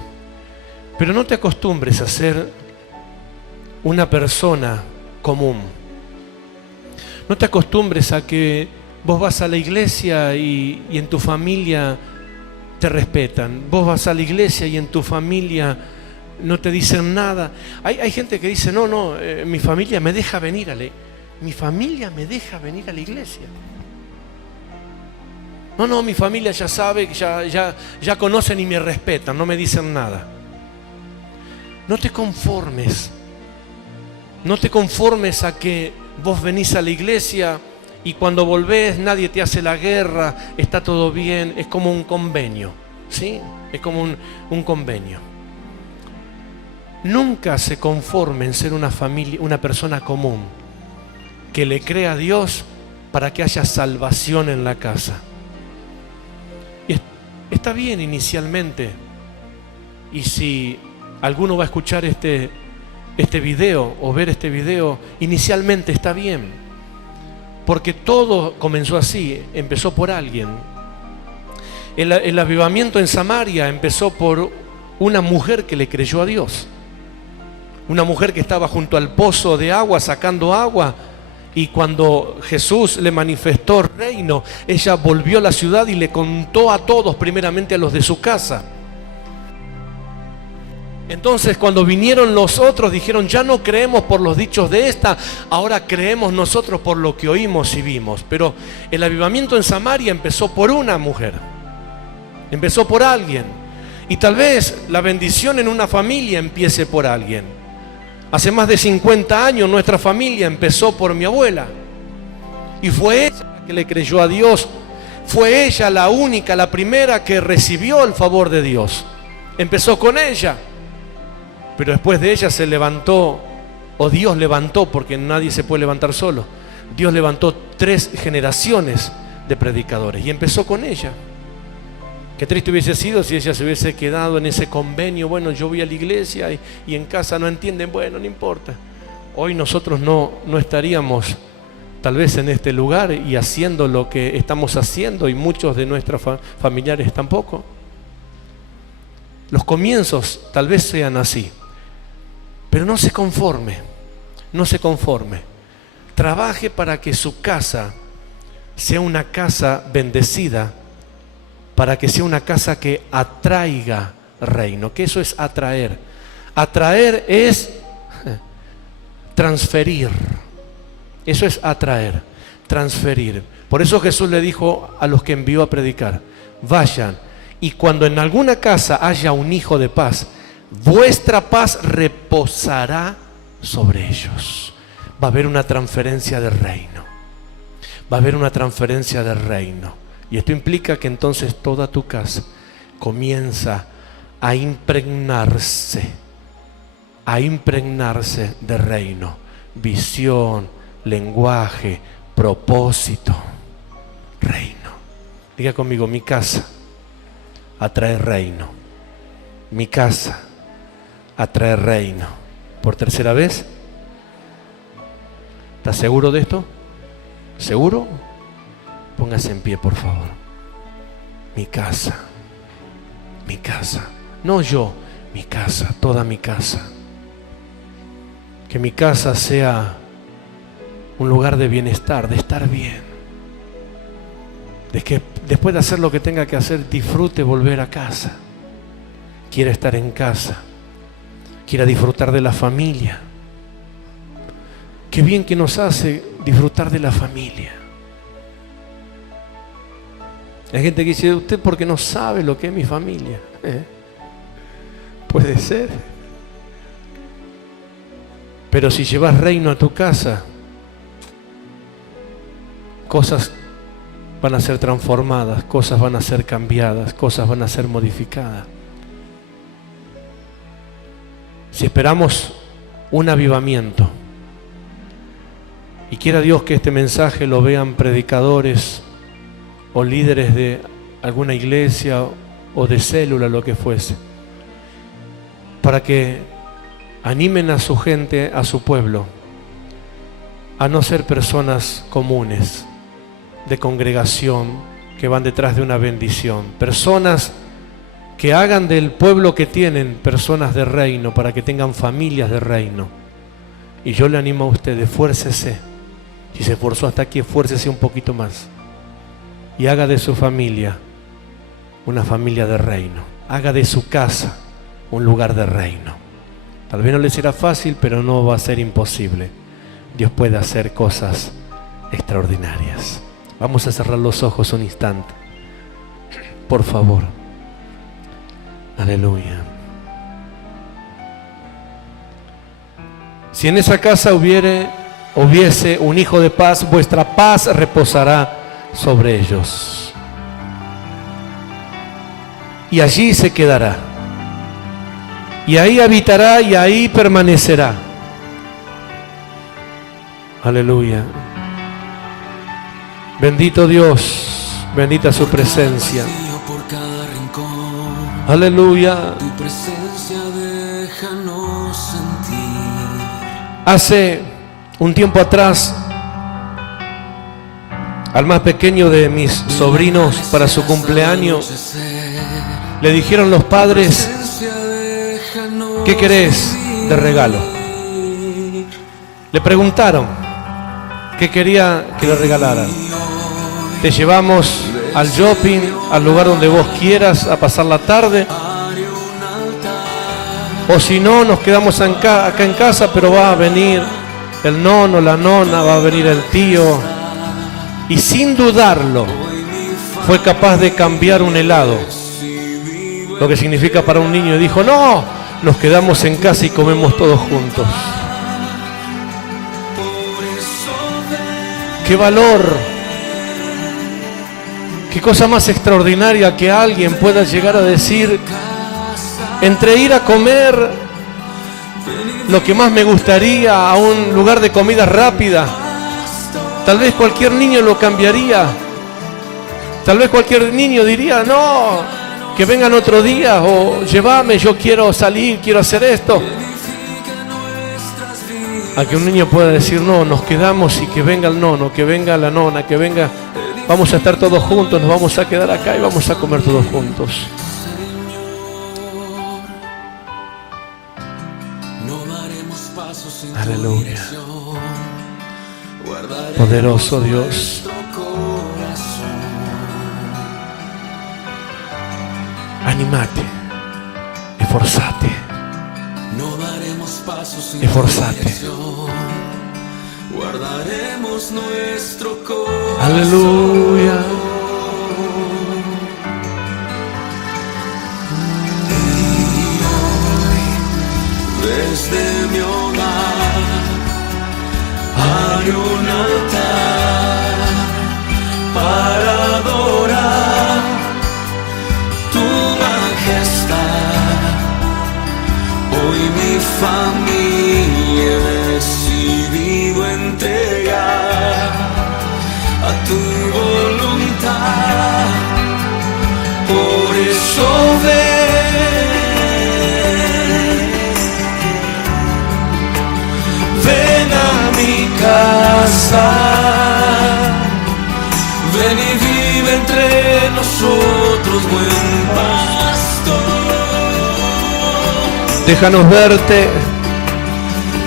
Pero no te acostumbres a ser una persona común. No te acostumbres a que vos vas a la iglesia y en tu familia te respetan. Vos vas a la iglesia y en tu familia no te dicen nada. Hay gente que dice, no, mi familia me deja venir a mi familia me deja venir a la iglesia. No, mi familia ya sabe, ya conocen y me respetan, no me dicen nada. No te conformes. No te conformes a que vos venís a la iglesia y cuando volvés nadie te hace la guerra, está todo bien, es como un convenio, ¿sí? Es como un convenio. Nunca se conforme en ser una familia, una persona común, que le crea a Dios para que haya salvación en la casa. Y está bien inicialmente, y si alguno va a escuchar este video o ver este video, inicialmente está bien, porque todo comenzó así, empezó por alguien. El avivamiento en Samaria empezó por una mujer que le creyó a Dios, una mujer que estaba junto al pozo de agua sacando agua, y cuando Jesús le manifestó el reino, ella volvió a la ciudad y le contó a todos, primeramente a los de su casa. Entonces cuando vinieron los otros dijeron, ya no creemos por los dichos de esta, ahora creemos nosotros por lo que oímos y vimos. Pero el avivamiento en Samaria empezó por una mujer, empezó por alguien. Y tal vez la bendición en una familia empiece por alguien. Hace más de 50 años nuestra familia empezó por mi abuela. Y fue ella la que le creyó a Dios. Fue ella la única, la primera que recibió el favor de Dios. Empezó con ella. Pero después de ella se levantó, o Dios levantó, porque nadie se puede levantar solo. Dios levantó 3 generaciones de predicadores y empezó con ella. Qué triste hubiese sido si ella se hubiese quedado en ese convenio. Bueno, yo voy a la iglesia y en casa no entienden. Bueno, no importa. Hoy nosotros no estaríamos tal vez en este lugar y haciendo lo que estamos haciendo, y muchos de nuestros familiares tampoco. Los comienzos tal vez sean así, pero no se conforme, no se conforme. Trabaje para que su casa sea una casa bendecida, para que sea una casa que atraiga reino. ¿Qué eso es atraer? Atraer es transferir. Eso es atraer, transferir. Por eso Jesús le dijo a los que envió a predicar, vayan, y cuando en alguna casa haya un hijo de paz, vuestra paz reposará sobre ellos. Va a haber una transferencia de reino. Va a haber una transferencia de reino. Y esto implica que entonces toda tu casa comienza a impregnarse de reino, visión, lenguaje, propósito, reino. Diga conmigo, mi casa atrae reino. Mi casa atrae reino. ¿Por tercera vez? ¿Estás seguro de esto? ¿Seguro? Póngase en pie, por favor. Mi casa. Mi casa. No yo, mi casa, toda mi casa. Que mi casa sea un lugar de bienestar, de estar bien. De que después de hacer lo que tenga que hacer, disfrute volver a casa. Quiera estar en casa. Quiera disfrutar de la familia. Qué bien que nos hace disfrutar de la familia. Hay gente que dice, usted porque no sabe lo que es mi familia. Puede ser. Pero si llevas reino a tu casa, cosas van a ser transformadas, cosas van a ser cambiadas, cosas van a ser modificadas. Si esperamos un avivamiento, y quiera Dios que este mensaje lo vean predicadores o líderes de alguna iglesia o de célula, lo que fuese, para que animen a su gente, a su pueblo, a no ser personas comunes, de congregación, que van detrás de una bendición. Personas que hagan del pueblo que tienen personas de reino, para que tengan familias de reino. Y yo le animo a ustedes, esfuércese. Si se esforzó hasta aquí, esfuércese un poquito más. Y haga de su familia una familia de reino. Haga de su casa un lugar de reino. Tal vez no le será fácil, pero no va a ser imposible. Dios puede hacer cosas extraordinarias. Vamos a cerrar los ojos un instante. Por favor. Aleluya. Si en esa casa hubiese un hijo de paz, vuestra paz reposará sobre ellos. Y allí se quedará. Y ahí habitará y ahí permanecerá. Aleluya. Bendito Dios, bendita su presencia. Aleluya. Hace un tiempo atrás, al más pequeño de mis sobrinos, para su cumpleaños, le dijeron los padres: ¿qué querés de regalo? Le preguntaron qué quería que le regalaran. Te llevamos al shopping, al lugar donde vos quieras, a pasar la tarde. O si no, nos quedamos acá en casa, pero va a venir el nono, la nona, va a venir el tío. Y sin dudarlo, fue capaz de cambiar un helado, lo que significa para un niño. Y dijo: no, nos quedamos en casa y comemos todos juntos. ¡Qué valor! ¡Qué cosa más extraordinaria que alguien pueda llegar a decir: entre ir a comer lo que más me gustaría a un lugar de comida rápida, tal vez cualquier niño lo cambiaría. Tal vez cualquier niño diría: no, que vengan otro día, o llévame, yo quiero salir, quiero hacer esto. A que un niño pueda decir: no, nos quedamos y que venga el nono, que venga la nona, que venga, vamos a estar todos juntos, nos vamos a quedar acá y vamos a comer todos juntos. Aleluya. Poderoso Dios. Anímate, esforzate, esforzate. Aleluya. Desde mi hogar hay un altar para adorar tu majestad. Hoy mi familia he decidido entregar a tu voluntad. Por eso ven a mi casa, ven y vive entre nosotros, buen pastor. Déjanos verte,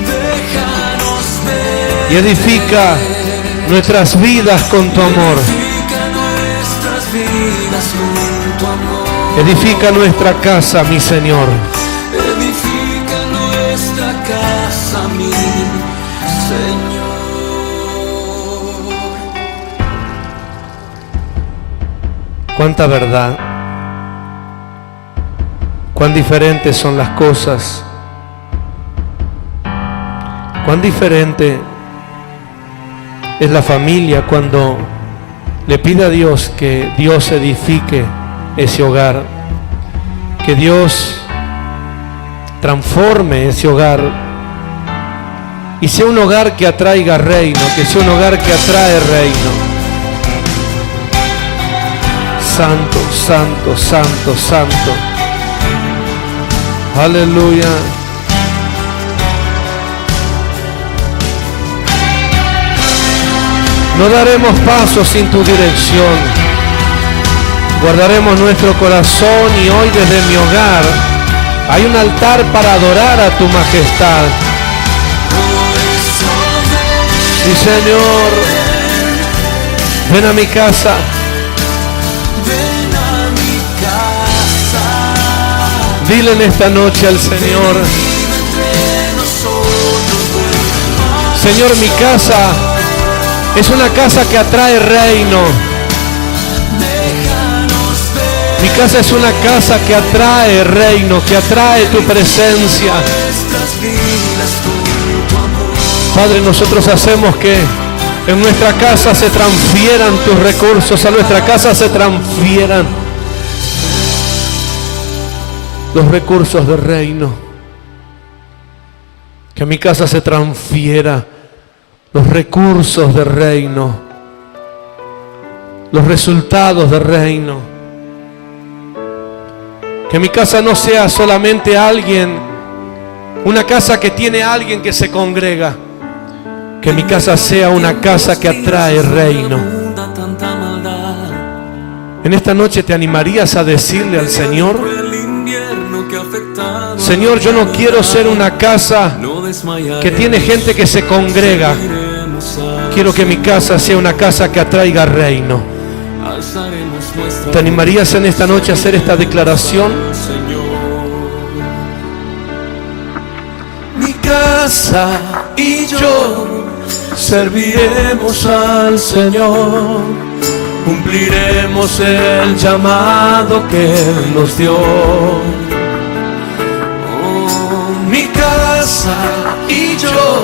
Déjanos ver y edifica nuestras vidas con tu amor. Edifica nuestras vidas con tu amor. Edifica nuestra casa, mi Señor. Edifica nuestra casa, mi Señor. Cuánta verdad, cuán diferentes son las cosas, cuán diferente es la familia cuando le pide a Dios que Dios edifique ese hogar, que Dios transforme ese hogar y sea un hogar que atraiga reino, que sea un hogar que atrae reino. Santo, santo, santo, santo. Aleluya. No daremos paso sin tu dirección. Guardaremos nuestro corazón y hoy desde mi hogar hay un altar para adorar a tu majestad. Sí, Señor. Ven a mi casa. Dile en esta noche al Señor: Señor, mi casa es una casa que atrae reino. Mi casa es una casa que atrae reino, que atrae tu presencia. Padre, nosotros hacemos que en nuestra casa se transfieran tus recursos, a nuestra casa se transfieran los recursos del reino. Que a mi casa se transfiera los recursos del reino, los resultados del reino. Que mi casa no sea solamente una casa que tiene a alguien que se congrega. Que mi casa sea una casa que atrae reino. En esta noche te animarías a decirle al Señor: Señor, yo no quiero ser una casa que tiene gente que se congrega. Quiero que mi casa sea una casa que atraiga reino. ¿Te animarías en esta noche a hacer esta declaración? Mi casa y yo serviremos al Señor, cumpliremos el llamado que Él nos dio. Mi casa y yo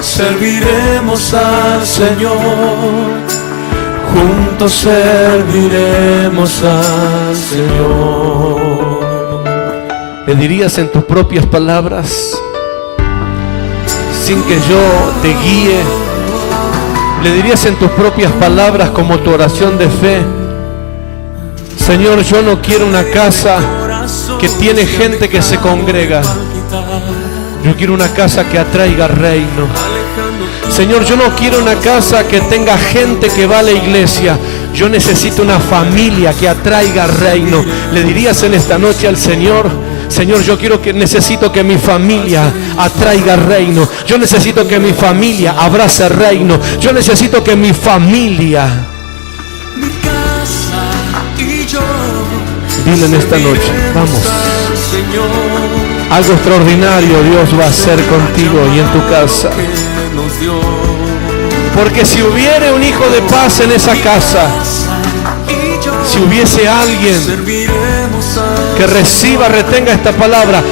serviremos al Señor, juntos serviremos al Señor. ¿Le dirías en tus propias palabras, sin que yo te guíe? ¿Le dirías en tus propias palabras como tu oración de fe: Señor, yo no quiero una casa que tiene gente que se congrega, yo quiero una casa que atraiga reino? Señor, yo no quiero una casa que tenga gente que va a la iglesia, yo necesito una familia que atraiga reino. ¿Le dirías en esta noche al Señor: Señor, necesito que mi familia atraiga reino, yo necesito que mi familia abrace reino, yo necesito que mi familia... Dile en esta noche: vamos, algo extraordinario Dios va a hacer contigo y en tu casa. Porque si hubiere un hijo de paz en esa casa, si hubiese alguien que retenga esta palabra,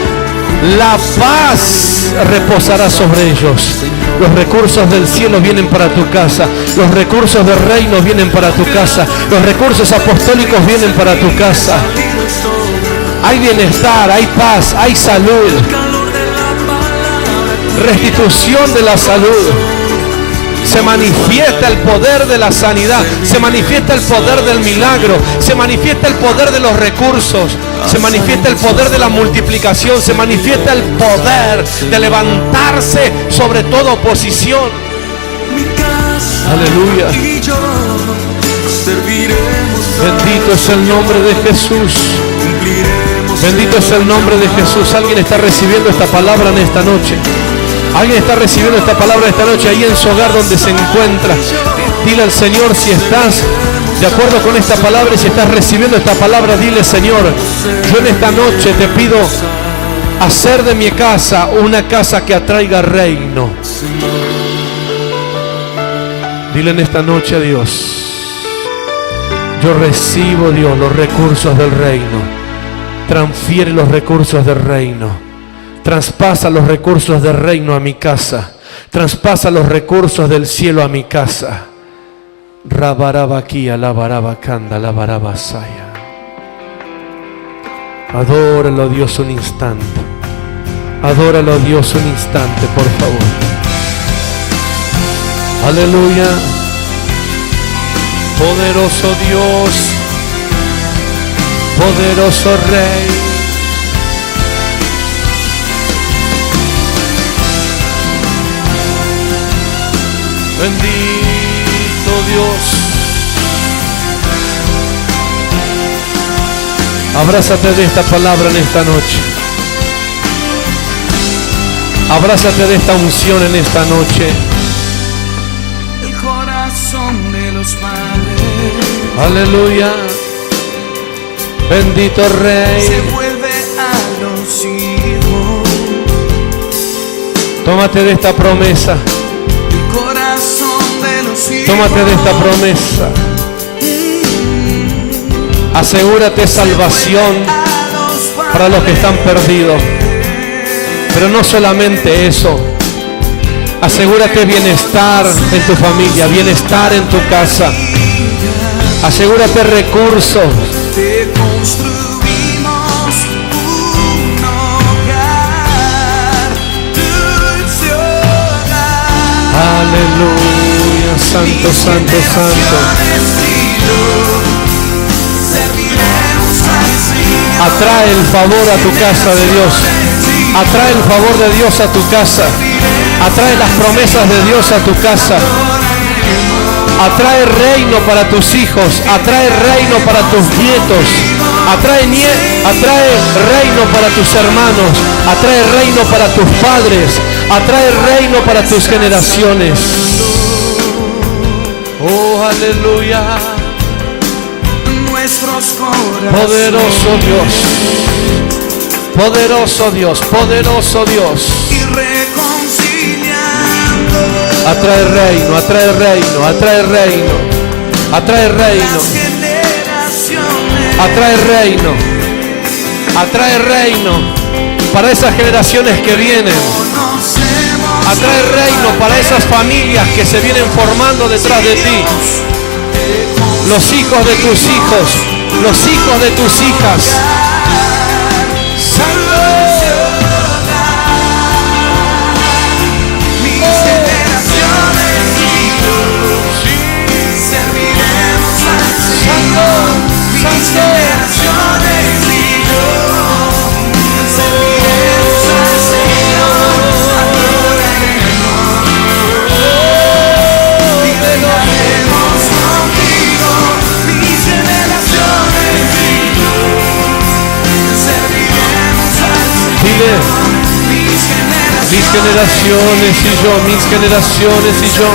la paz reposará sobre ellos. Los recursos del cielo vienen para tu casa, los recursos del reino vienen para tu casa, los recursos apostólicos vienen para tu casa. Hay bienestar, hay paz, hay salud, restitución de la salud. Se manifiesta el poder de la sanidad, se manifiesta el poder del milagro, se manifiesta el poder de los recursos, se manifiesta el poder de la multiplicación, se manifiesta el poder de levantarse sobre toda oposición. Aleluya. Bendito es el nombre de Jesús. Bendito es el nombre de Jesús. Alguien está recibiendo esta palabra en esta noche. Alguien está recibiendo esta palabra esta noche ahí en su hogar donde se encuentra. Dile al Señor si estás de acuerdo con esta palabra y si estás recibiendo esta palabra, dile: Señor, yo en esta noche te pido hacer de mi casa una casa que atraiga reino. Dile en esta noche a Dios: yo recibo, Dios, los recursos del reino. Transfiere los recursos del reino. Traspasa los recursos del reino a mi casa. Traspasa los recursos del cielo a mi casa. Rabarabaquía, labarabacanda, labarabasaya. Adóralo a Dios un instante. Adóralo a Dios un instante, por favor. Aleluya. Poderoso Dios, poderoso Rey. Bendito Dios. Abrázate de esta palabra en esta noche. Abrázate de esta unción en esta noche. El corazón de los padres. Aleluya. Bendito Rey. Se vuelve a los hijos. Tómate de esta promesa. Tómate de esta promesa. Asegúrate salvación para los que están perdidos. Pero no solamente eso. Asegúrate bienestar en tu familia, bienestar en tu casa. Asegúrate recursos. Te construimos un hogar, dulce hogar. Aleluya, santo, santo, santo. Atrae el favor a tu casa de Dios. Atrae el favor de Dios a tu casa. Atrae las promesas de Dios a tu casa. Atrae reino para tus hijos. Atrae reino para tus nietos. Atrae reino para tus hermanos. Atrae reino para tus padres. Atrae reino para tus generaciones. Oh, aleluya. Poderoso Dios. Poderoso Dios. Poderoso Dios. Atrae reino, atrae reino, atrae reino, atrae reino, atrae reino, atrae reino para esas generaciones que vienen. Atrae reino para esas familias que se vienen formando detrás de ti. Los hijos de tus hijos, los hijos de tus hijas. Mis generaciones y yo, mis generaciones y yo,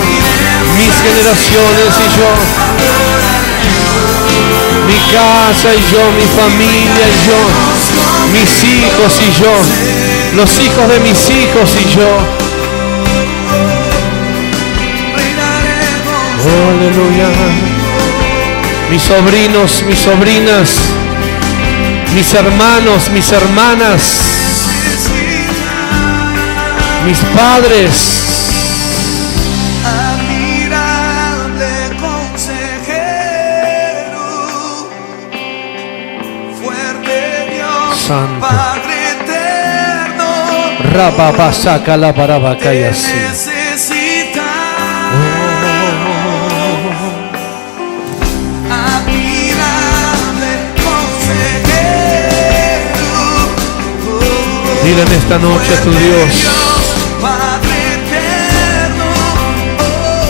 mis generaciones y yo, mi casa y yo, mi familia y yo, mis hijos y yo, los hijos de mis hijos y yo. Oh, aleluya. Mis sobrinos, mis sobrinas, mis hermanos, mis hermanas, mis padres. Admirable consejero, fuerte Dios, Santo. Padre eterno, Rababasaka la barabaca y así. admirable consejero, Dile en esta noche a tu Dios.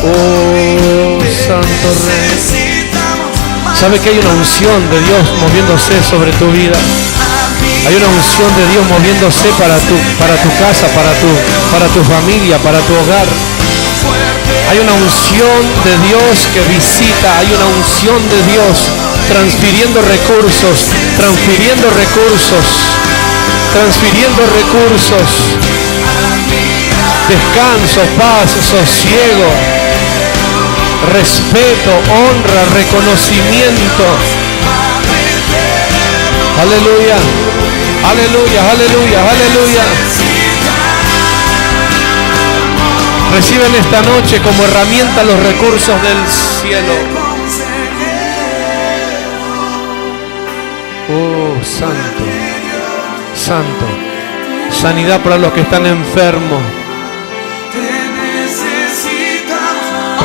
Oh, Santo Rey. ¿Sabe que hay una unción de Dios moviéndose sobre tu vida? Hay una unción de Dios moviéndose para tu casa, para tu familia, para tu hogar. Hay una unción de Dios que visita, hay una unción de Dios transfiriendo recursos, transfiriendo recursos, transfiriendo recursos. Descanso, paz, sosiego, respeto, honra, reconocimiento. Aleluya, aleluya, aleluya, aleluya. Reciben esta noche como herramienta los recursos del cielo. Oh, santo, santo. Sanidad para los que están enfermos.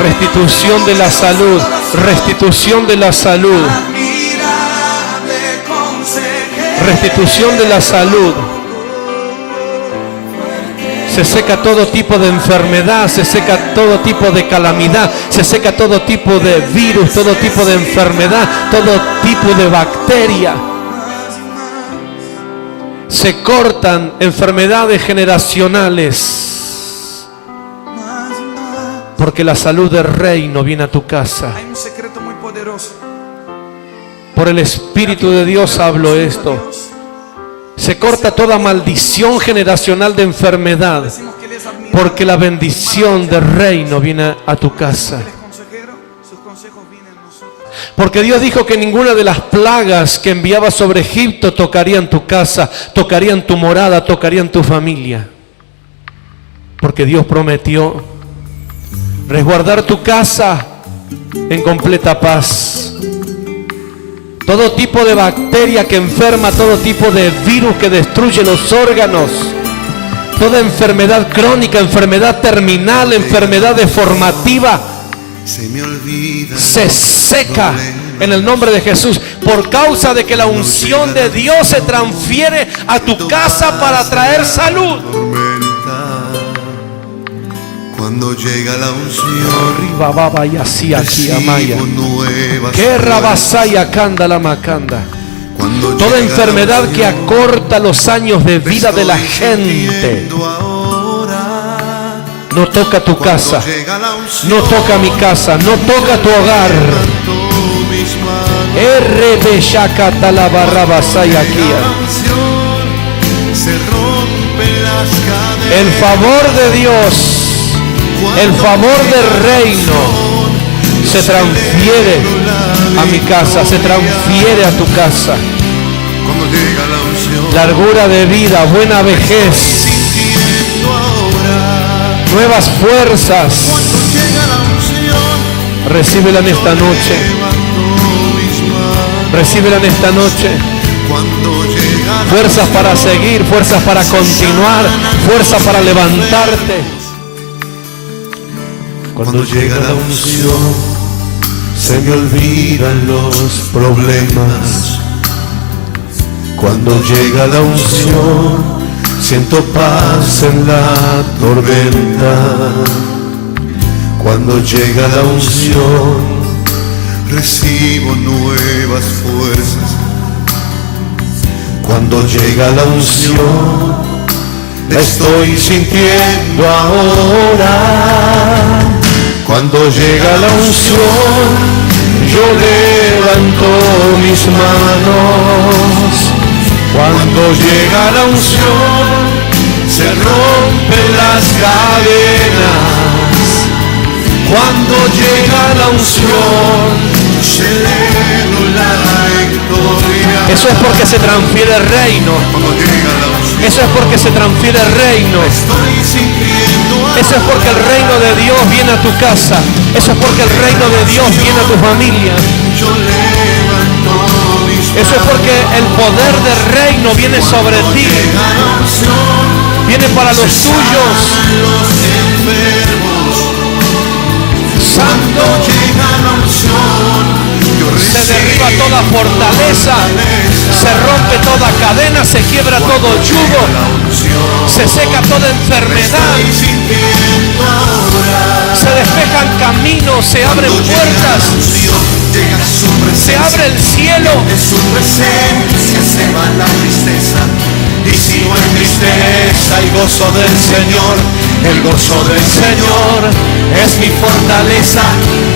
Restitución de la salud, restitución de la salud, restitución de la salud. Se seca todo tipo de enfermedad, se seca todo tipo de calamidad, se seca todo tipo de virus, todo tipo de enfermedad, todo tipo de bacteria. Se cortan enfermedades generacionales. Porque la salud del reino viene a tu casa. Hay un secreto muy poderoso. Por el Espíritu de Dios hablo esto. Se corta toda maldición generacional de enfermedad. Porque la bendición del reino viene a tu casa. Porque Dios dijo que ninguna de las plagas que enviaba sobre Egipto tocarían tu casa, tocarían tu morada, tocarían tu familia. Porque Dios prometió resguardar tu casa en completa paz. Todo tipo de bacteria que enferma, todo tipo de virus que destruye los órganos, toda enfermedad crónica, enfermedad terminal, enfermedad deformativa, se seca en el nombre de Jesús, por causa de que la unción de Dios se transfiere a tu casa para traer salud. Cuando llega la unción, Baba y así aquí amaya. nuevas Que rabasaya canda la macanda. Cuando Toda llega enfermedad la que acorta los años de vida de la gente no toca tu casa, no toca mi casa, no toca tu hogar. RB Shakata la barrabasaya aquí. El favor de Dios, el favor del reino se transfiere a mi casa, se transfiere a tu casa. Largura de vida, buena vejez, nuevas fuerzas. Recíbela en esta noche. Recíbela en esta noche. Fuerzas para seguir, fuerzas para continuar, fuerzas para levantarte. Cuando llega la unción, se me olvidan los problemas. Cuando llega la unción, siento paz en la tormenta. Cuando llega la unción, recibo nuevas fuerzas. Cuando llega la unción, la estoy sintiendo ahora. Cuando llega la unción, yo levanto mis manos. Cuando llega la unción, se rompen las cadenas. Cuando llega la unción, celebro la victoria. Eso es porque se transfiere el reino. Eso es porque se transfiere el reino. Eso es porque el reino de Dios viene a tu casa. Eso es porque el reino de Dios viene a tu familia. Eso es porque el poder del reino viene sobre ti. Viene para los tuyos. Santo, se derriba toda fortaleza, se rompe toda cadena, se quiebra todo yugo, se seca toda enfermedad, se despejan caminos, se abren puertas, se abre el cielo. De su presencia se va la tristeza. Y si no hay tristeza y gozo del Señor, el gozo del Señor es mi fortaleza.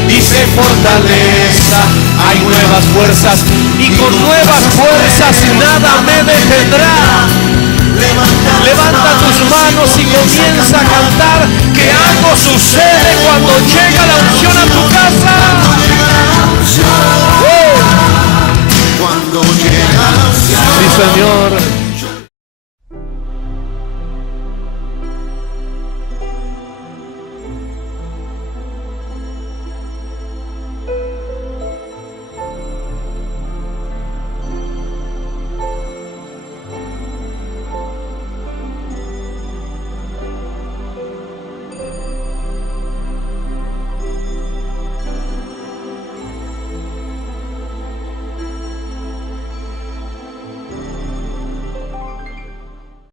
Dice fortaleza, hay nuevas fuerzas y con nuevas fuerzas nada me detendrá. Levanta tus manos y comienza a cantar que algo sucede cuando llega la unción a tu casa. Cuando llega la unción, Sí, Señor.